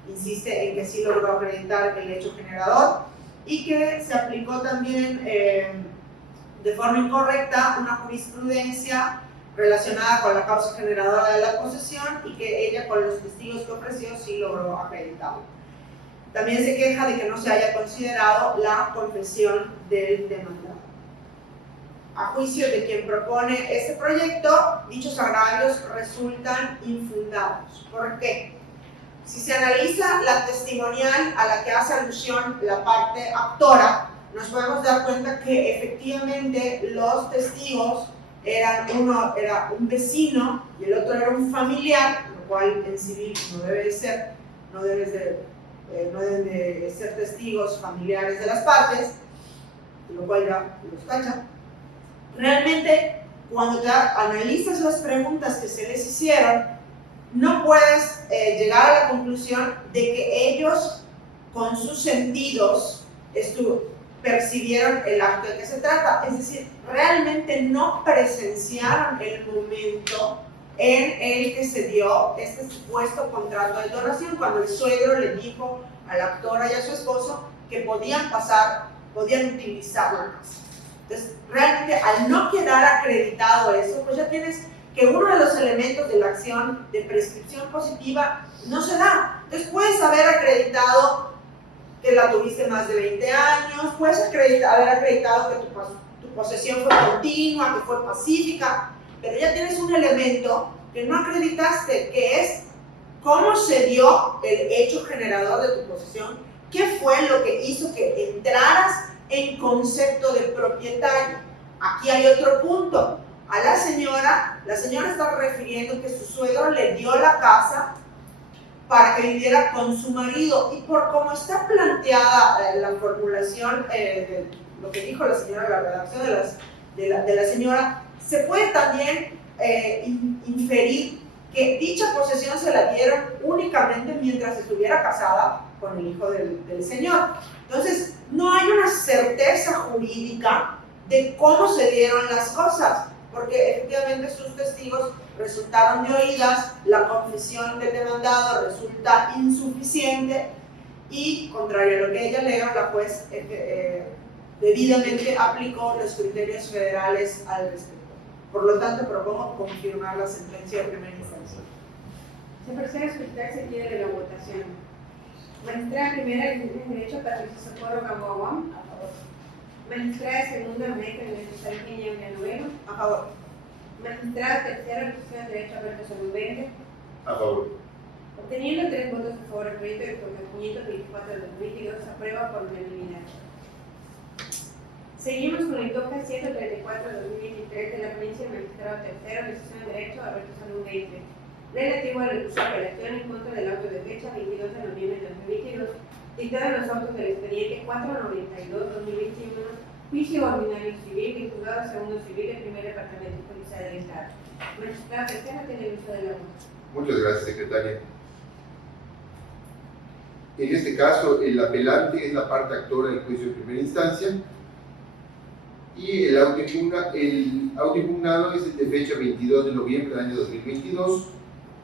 insiste en que sí logró acreditar el hecho generador, y que se aplicó también de forma incorrecta una jurisprudencia relacionada con la causa generadora de la posesión y que ella con los testigos que ofreció sí logró acreditarlo. También se queja de que no se haya considerado la confesión del demandado. A juicio de quien propone este proyecto, dichos agravios resultan infundados. ¿Por qué? Si se analiza la testimonial a la que hace alusión la parte actora, nos podemos dar cuenta que efectivamente los testigos uno era un vecino y el otro era un familiar, lo cual en civil no deben de ser testigos familiares de las partes, lo cual ya los tacha. Realmente, cuando ya analizas las preguntas que se les hicieron, no puedes llegar a la conclusión de que ellos, con sus sentidos, percibieron el acto de que se trata. Es decir, realmente no presenciaron el momento en el que se dio este supuesto contrato de donación, cuando el suegro le dijo a la actora y a su esposo que podían utilizar la casa. Entonces, realmente al no quedar acreditado eso, pues ya tienes que uno de los elementos de la acción de prescripción positiva no se da. Entonces puedes haber acreditado que la tuviste más de 20 años, puedes haber acreditado que tu posesión fue continua, que fue pacífica, pero ya tienes un elemento que no acreditaste, que es cómo se dio el hecho generador de tu posesión, qué fue lo que hizo que entraras en concepto de propietario. Aquí hay otro punto. A la señora está refiriendo que su suegro le dio la casa para que viviera con su marido, y por cómo está planteada la formulación de lo que dijo la señora, la redacción de la señora, se puede también inferir que dicha posesión se la dieron únicamente mientras estuviera casada con el hijo del señor. Entonces, no hay una certeza jurídica de cómo se dieron las cosas, porque efectivamente sus testigos resultaron de oídas, la confesión del demandado resulta insuficiente y, contrario a lo que ella alega, la juez debidamente aplicó los criterios federales al respecto. Por lo tanto, propongo confirmar la sentencia de primera instancia. Se procede a escuchar el sentido de la votación. Magistrada primera, licenciada en Derecho, Patricia Socorro Gamboa. A favor. Magistrada segunda, maestra en Derecho, Salgueña Villanueva. A favor. Magistrada tercera, licenciada en Derecho, Alberto Saludente. A favor. Obteniendo 3 votos a favor, el proyecto de procedimiento 524 de 2022 se aprueba por unanimidad. Seguimos con el DOCA 134 de 2023 de la Ponencia del Magistrado Tercero, Licenciado en Derecho, Alberto Saludente, relativo al recurso de apelación en contra del auto de fecha 22 de noviembre de 2022, dictado en los autos del expediente 492-2021, juicio ordinario civil y juzgado segundo civil del primer departamento judicial del Estado. Magistrada tercera, tiene el uso de la voz. Muchas gracias, secretaria. En este caso, el apelante es la parte actora del juicio de primera instancia y el auto impugnado es el de fecha 22 de noviembre del año 2022,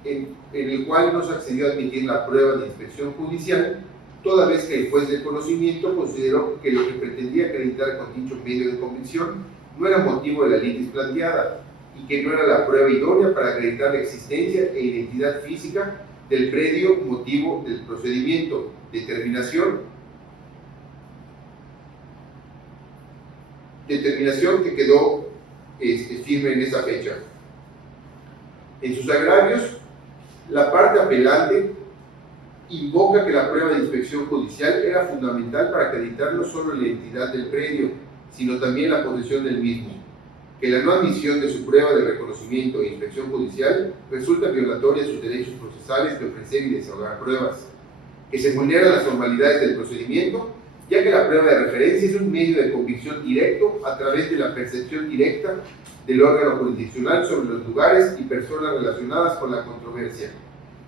en el cual no se accedió a admitir la prueba de inspección judicial, toda vez que el juez del conocimiento consideró que lo que pretendía acreditar con dicho medio de convicción no era motivo de la litis planteada y que no era la prueba idónea para acreditar la existencia e identidad física del predio motivo del procedimiento, determinación que quedó firme en esa fecha. En sus agravios, la parte apelante invoca que la prueba de inspección judicial era fundamental para acreditar no solo la identidad del predio, sino también la posesión del mismo, que la no admisión de su prueba de reconocimiento e inspección judicial resulta violatoria de sus derechos procesales de ofrecer y desahogar pruebas, que se vulneran las formalidades del procedimiento, ya que la prueba de referencia es un medio de convicción directo a través de la percepción directa del órgano jurisdiccional sobre los lugares y personas relacionadas con la controversia,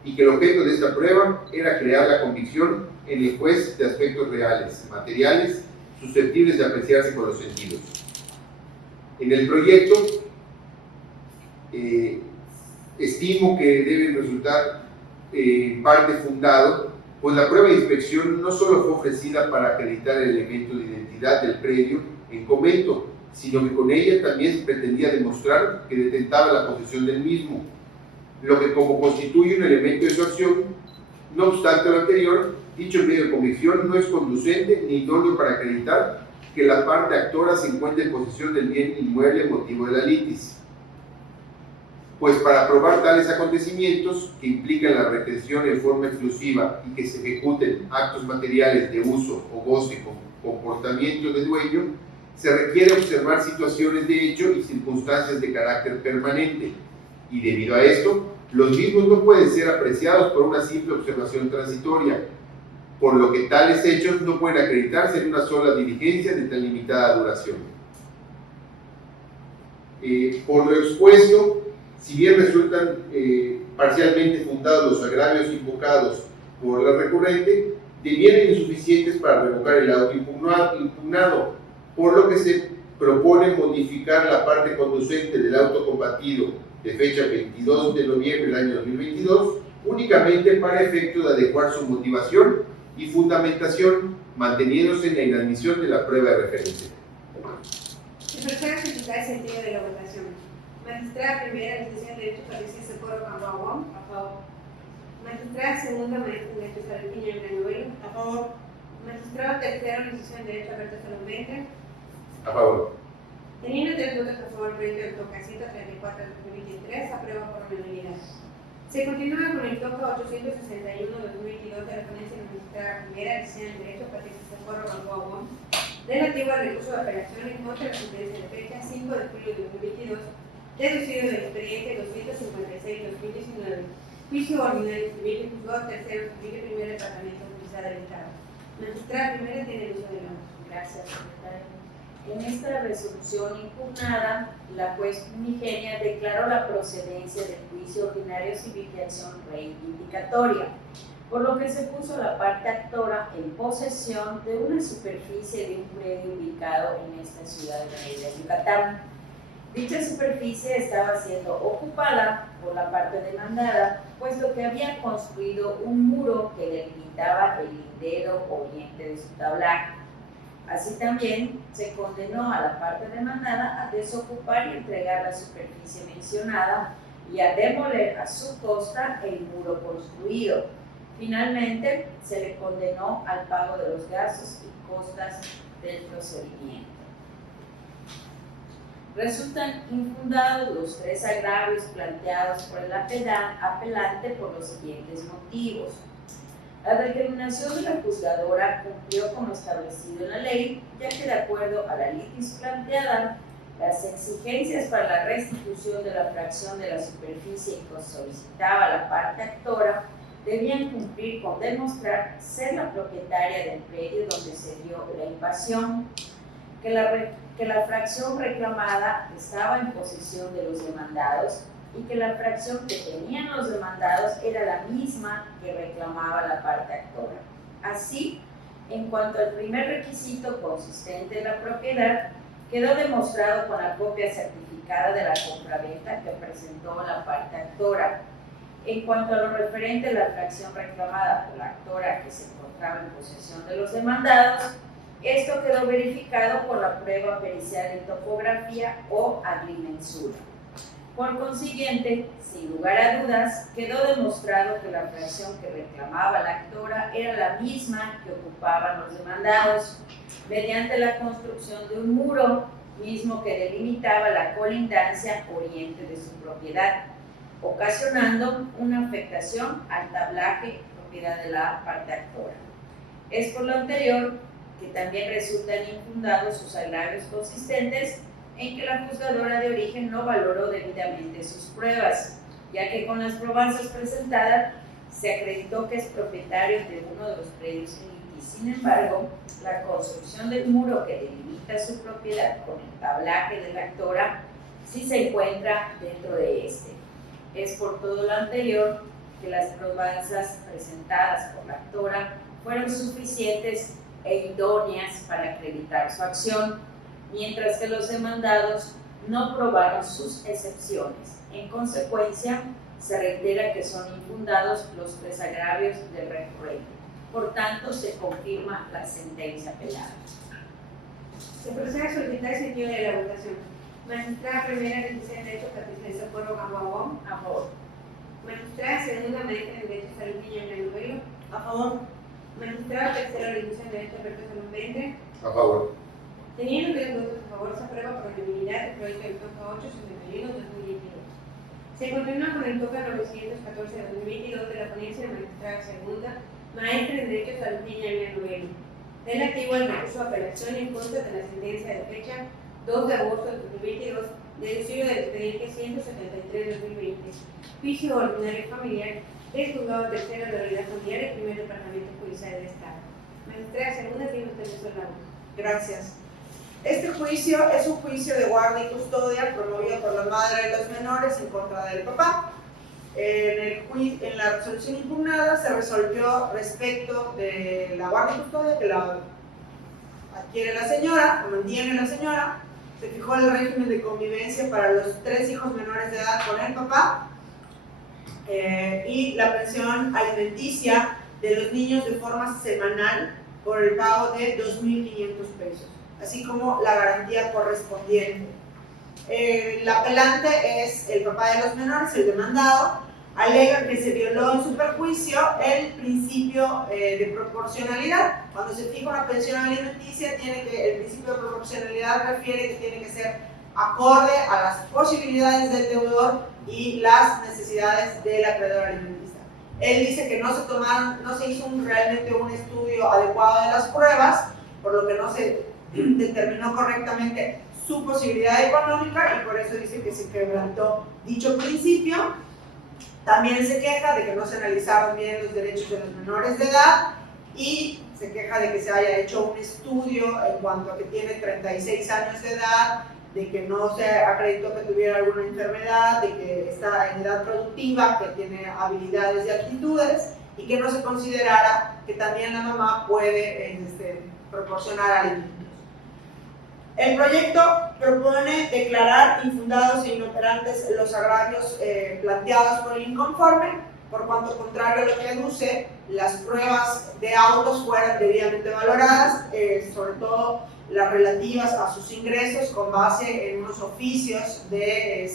y que el objeto de esta prueba era crear la convicción en el juez de aspectos reales, materiales, susceptibles de apreciarse con los sentidos. En el proyecto, estimo que debe resultar en parte fundado, pues la prueba de inspección no solo fue ofrecida para acreditar el elemento de identidad del predio en comento, sino que con ella también se pretendía demostrar que detentaba la posesión del mismo, lo que como constituye un elemento de su acción. No obstante lo anterior, dicho medio de convicción no es conducente ni idóneo para acreditar que la parte actora se encuentra en posesión del bien inmueble motivo de la litis, pues para probar tales acontecimientos que implican la retención en forma exclusiva y que se ejecuten actos materiales de uso o goce con comportamiento de dueño, se requiere observar situaciones de hecho y circunstancias de carácter permanente, y debido a esto, los mismos no pueden ser apreciados por una simple observación transitoria, por lo que tales hechos no pueden acreditarse en una sola diligencia de tan limitada duración. Por lo expuesto, si bien resultan parcialmente fundados los agravios invocados por la recurrente, debieran insuficientes para revocar el auto impugnado, por lo que se propone modificar la parte conducente del auto combatido de fecha 22 de noviembre del año 2022, únicamente para efecto de adecuar su motivación y fundamentación, manteniéndose en la inadmisión de la prueba de referencia. Se procede a solicitar el sentido de la votación. Magistrada primera, licenciada en Derecho, Patricia Socorro Gamboa. A favor. Magistrada segunda, maestra en Derecho, Salentina Elena Novelo. A favor. Magistrado tercero, licenciado en Derecho, Alberto Salomendre. A favor. Teniendo 3 votos a favor, proyecto del TOCA 134 de 2023, aprueba por unanimidad. Se continúa con el TOCA 861-2022 de la ponencia de la magistrada primera, licenciada en Derecho, Patricia Socorro Gamboa, relativo al recurso de apelación en contra de la sentencia de fecha 5 de julio de 2022, deducido del expediente 256-2019, juicio ordinario civil y juzgado tercero civil y primer departamento judicial del Estado. Magistrada primera tiene el uso de la voz. Gracias, secretaria. En esta resolución impugnada, la juez Migenia declaró la procedencia del juicio ordinario civil de acción reivindicatoria, por lo que se puso la parte actora en posesión de una superficie de un predio ubicado en esta ciudad de Mérida, Yucatán. Dicha superficie estaba siendo ocupada por la parte demandada, puesto que había construido un muro que delimitaba el lindero oriente de su tablaje. Así también se condenó a la parte demandada a desocupar y entregar la superficie mencionada y a demoler a su costa el muro construido. Finalmente, se le condenó al pago de los gastos y costas del procedimiento. Resultan infundados los 3 agravios planteados por el apelante por los siguientes motivos. La determinación de la juzgadora cumplió con lo establecido en la ley, ya que de acuerdo a la litis planteada, las exigencias para la restitución de la fracción de la superficie que solicitaba la parte actora debían cumplir con demostrar ser la propietaria del predio donde se dio la invasión, que la fracción reclamada estaba en posesión de los demandados y que la fracción que tenían los demandados era la misma que reclamaba la parte actora. Así, en cuanto al primer requisito consistente en la propiedad, quedó demostrado con la copia certificada de la compraventa que presentó la parte actora. En cuanto a lo referente a la fracción reclamada por la actora que se encontraba en posesión de los demandados, esto quedó verificado por la prueba pericial de topografía o agrimensura. Por consiguiente, sin lugar a dudas, quedó demostrado que la fracción que reclamaba la actora era la misma que ocupaban los demandados, mediante la construcción de un muro, mismo que delimitaba la colindancia oriente de su propiedad, ocasionando una afectación al tablaje propiedad de la parte actora. Es por lo anterior que también resultan infundados sus agravios consistentes en que la juzgadora de origen no valoró debidamente sus pruebas, ya que con las probanzas presentadas se acreditó que es propietario de uno de los predios en litis. Sin embargo, la construcción del muro que delimita su propiedad con el tablaje de la actora sí se encuentra dentro de este. Es por todo lo anterior que las probanzas presentadas por la actora fueron suficientes e idóneas para acreditar su acción, mientras que los demandados no probaron sus excepciones. En consecuencia, se reitera que son infundados los 3 agravios del recurrente. Por tanto, se confirma la sentencia apelada. Se procede a solicitar el sentido de la votación. Magistrada primera, licenciada en Derecho, Patricia Socorro Gamboa. A favor. Magistrada segunda, maestra en Derecho, Salentina Elena Novelo. A favor. Magistrada tercero, licenciada en Derecho, Alberto Salomendre. A favor. Teniendo 3 votos a favor, se aprueba por unanimidad el proyecto del TOCA 861-2022. Se continúa con el TOCA 914-2022 de la ponencia de magistrada segunda, maestra en Derecho, Salentina Elena Novelo, relativo al recurso de apelación en contra de la sentencia de fecha 2 de agosto de 2022, deducido del expediente 173-2020, juicio ordinario familiar del juzgado tercero de la unidad familiar del primer departamento judicial del Estado. Magistrada segunda, tiene usted el uso. Gracias. Este juicio es un juicio de guardia y custodia promovido por la madre de los menores en contra del papá. En la resolución impugnada se resolvió respecto de la guardia y custodia que la adquiere la señora, o mantiene la señora. Se fijó el régimen de convivencia para los 3 hijos menores de edad con el papá y la pensión alimenticia de los niños de forma semanal por el pago de 2.500 pesos. así como la garantía correspondiente. El apelante es el papá de los menores, el demandado, alega que se violó en su perjuicio el principio de proporcionalidad. Cuando se fija una pensión alimenticia, el principio de proporcionalidad refiere que tiene que ser acorde a las posibilidades del deudor y las necesidades del acreedor alimentista. Él dice que no se hizo realmente un estudio adecuado de las pruebas, por lo que no se determinó correctamente su posibilidad económica y por eso dice que se quebrantó dicho principio. También se queja de que no se analizaron bien los derechos de los menores de edad y se queja de que se haya hecho un estudio en cuanto a que tiene 36 años de edad, de que no se acreditó que tuviera alguna enfermedad, de que está en edad productiva, que tiene habilidades y actitudes y que no se considerara que también la mamá puede proporcionar alimentos. El proyecto propone declarar infundados e inoperantes los agravios planteados por el inconforme, por cuanto contrario a lo que aduce, las pruebas de autos fueran debidamente valoradas, sobre todo las relativas a sus ingresos con base en unos oficios de el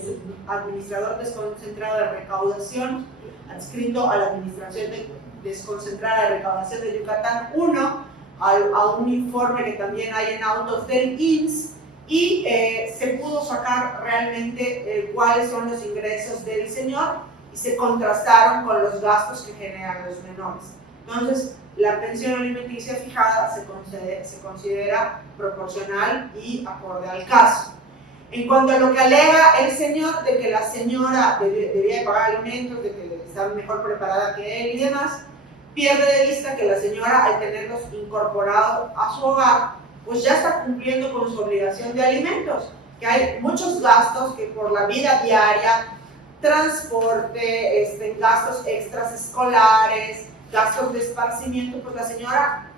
subadministrador desconcentrado de recaudación adscrito a la Administración Desconcentrada de Recaudación de Yucatán 1, a un informe que también hay en autos del IMSS y se pudo sacar realmente cuáles son los ingresos del señor y se contrastaron con los gastos que generan los menores. Entonces, la pensión alimenticia fijada se considera proporcional y acorde al caso. En cuanto a lo que alega el señor de que la señora debía de pagar alimentos, de que está mejor preparada que él y demás, pierde de vista que la señora, al tenerlos incorporados a su hogar, pues ya está cumpliendo con su obligación de alimentos, que hay muchos gastos que por la vida diaria, transporte, gastos extras escolares, gastos de esparcimiento, pues la señora,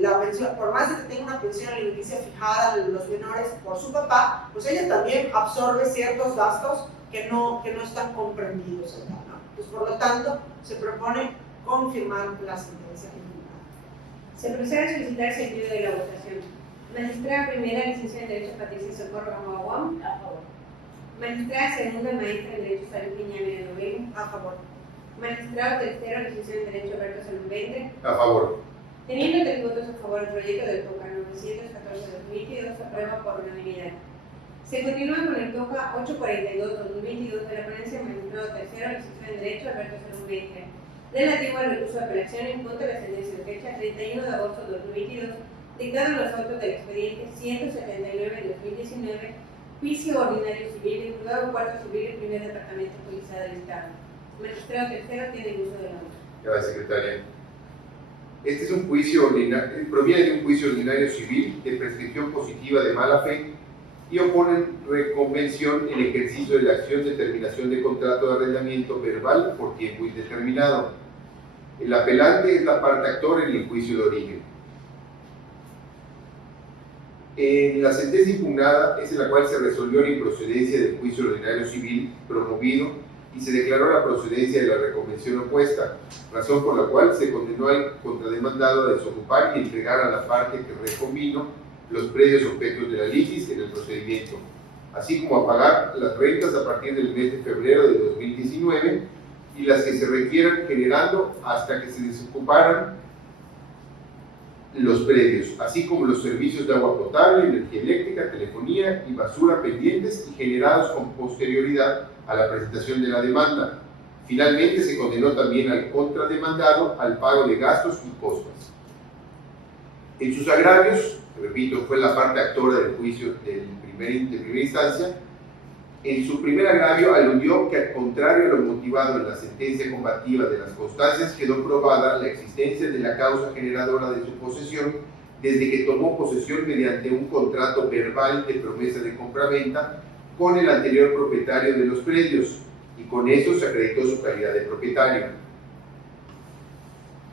la pensión, por más de que tenga una pensión alimenticia fijada de los menores por su papá, pues ella también absorbe ciertos gastos que no están comprendidos acá, ¿no? Pues por lo tanto, se propone confirmar la sentencia tribunal. Se procede a solicitar el sentido de la votación. Magistrada primera, licenciada en Derecho Patricia Socorro Aguam. A favor. Magistrada segunda, maestra en Derecho Salud Piñana Novelo. A favor. Magistrado tercero, licenciado en Derecho Alberto Salud Vente. A favor. Teniendo 3 votos a favor del proyecto del TOCA 914-2022, aprueba por unanimidad. Se continúa con el TOCA 842-2022 de la ponencia magistrado tercero, licenciado en Derecho Alberto Salud Vente, relativo al recurso de apelación en contra de la sentencia de fecha 31 de agosto de 2022, dictado en los autos del expediente 179 de 2019, juicio ordinario civil del juzgado cuarto civil del primer departamento policial del Estado. Magistrado tercero tiene uso de la voz. Gracias, secretaria. Este es un juicio ordinario, proviene de un juicio ordinario civil de prescripción positiva de mala fe y oponen reconvención en ejercicio de la acción de terminación de contrato de arrendamiento verbal por tiempo indeterminado. El apelante es la parte actor en el juicio de origen. En la sentencia impugnada es en la cual se resolvió la improcedencia del juicio ordinario civil promovido y se declaró la procedencia de la reconvención opuesta, razón por la cual se condenó al contrademandado a desocupar y entregar a la parte que reconvino los predios objetos de la litis en el procedimiento, así como a pagar las rentas a partir del mes de febrero de 2019 y las que se requieran, generando hasta que se desocuparan los predios, así como los servicios de agua potable, energía eléctrica, telefonía y basura pendientes y generados con posterioridad a la presentación de la demanda. Finalmente se condenó también al contrademandado al pago de gastos y costos. En sus agravios, repito, fue la parte actora del juicio de primera instancia. En su primer agravio aludió que, al contrario a lo motivado en la sentencia combativa de las constancias, quedó probada la existencia de la causa generadora de su posesión desde que tomó posesión mediante un contrato verbal de promesa de compraventa con el anterior propietario de los predios, y con eso se acreditó su calidad de propietario.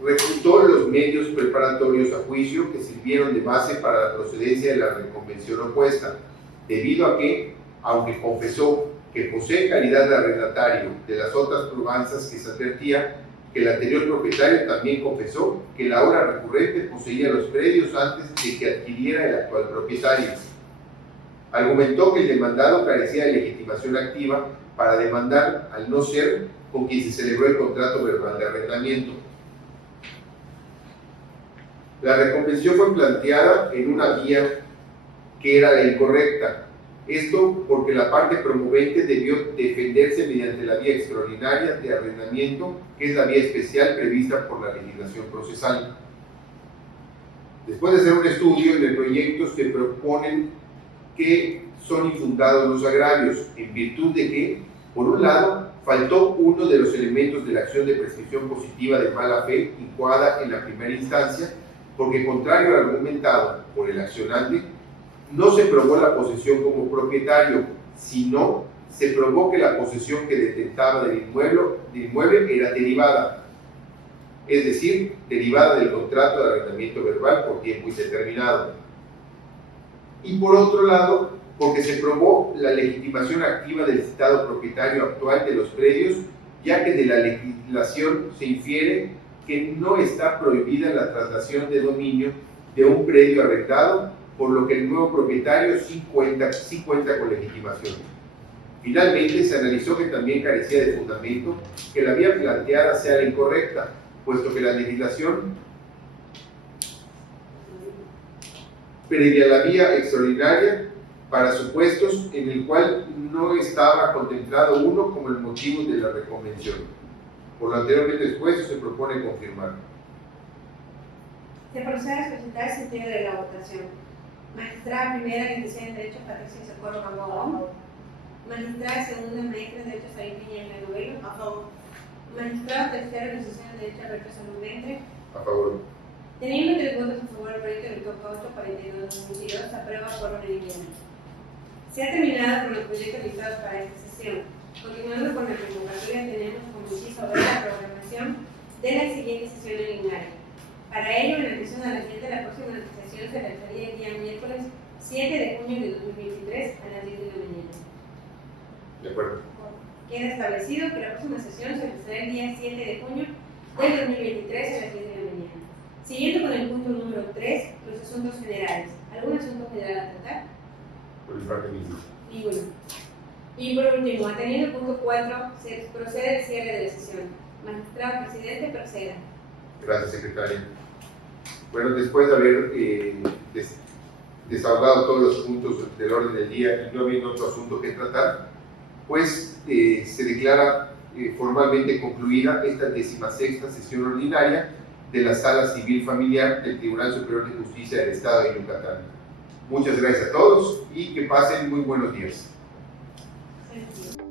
Refutó los medios preparatorios a juicio que sirvieron de base para la procedencia de la reconvención opuesta, debido a que, aunque confesó que posee calidad de arrendatario de las otras probanzas que se advertía, que el anterior propietario también confesó que la obra recurrente poseía los predios antes de que adquiriera el actual propietario. Argumentó que el demandado carecía de legitimación activa para demandar al no ser con quien se celebró el contrato verbal de arrendamiento. La reconvención fue planteada en una vía que era la incorrecta. Esto porque la parte promovente debió defenderse mediante la vía extraordinaria de arrendamiento, que es la vía especial prevista por la legislación procesal. Después de hacer un estudio, en el proyecto se proponen que son infundados los agravios, en virtud de que, por un lado, faltó uno de los elementos de la acción de prescripción positiva de mala fe incoada en la primera instancia, porque contrario al argumentado por el accionante, no se probó la posesión como propietario, sino se probó que la posesión que detentaba del inmueble era derivada, es decir, derivada del contrato de arrendamiento verbal por tiempo indeterminado. Y por otro lado, porque se probó la legitimación activa del estado propietario actual de los predios, ya que de la legislación se infiere que no está prohibida la traslación de dominio de un predio arrendado, por lo que el nuevo propietario sí cuenta con legitimación. Finalmente, se analizó que también carecía de fundamento que la vía planteada sea la incorrecta, puesto que la legislación previa a la vía extraordinaria para supuestos en el cual no estaba contemplado uno como el motivo de la reconvención. Por lo anteriormente expuesto, se propone confirmar. Se procede a solicitar el sentido de la votación. Magistrada primera, licenciada en Derecho, Patricia Socorro Gamboa. Magistrada segunda, maestra en Derecho, Sarín Piñera Novelo. A favor. Magistrada tercera, licenciada en Derecho, Alberto Salud Ventre. A favor. Teniendo 3 votos a favor del proyecto del Toca 842-2022, se aprueba por unanimidad. Se ha terminado con los proyectos listados para esta sesión. Continuando con la convocatoria, tenemos como inciso ver la programación de la siguiente sesión ordinaria. Para ello, en atención a la siguiente, la próxima sesión se realizaría el día miércoles 7 de junio de 2023 a las 10 de la mañana. De acuerdo. Queda establecido que la próxima sesión se realizará el día 7 de junio del 2023 a las 10 de la mañana. Siguiendo con el punto número 3, los asuntos generales. ¿Algún asunto general a tratar? Por mi parte mismo. Ninguno. Y por último, atendiendo el punto 4, se procede al cierre de la sesión. Magistrado presidente, proceda. Gracias, secretaria. Bueno, después de haber desahogado todos los puntos del orden del día y no habiendo otro asunto que tratar, pues se declara formalmente concluida esta 16ª sesión ordinaria de la Sala Civil Familiar del Tribunal Superior de Justicia del Estado de Yucatán. Muchas gracias a todos y que pasen muy buenos días. Sí.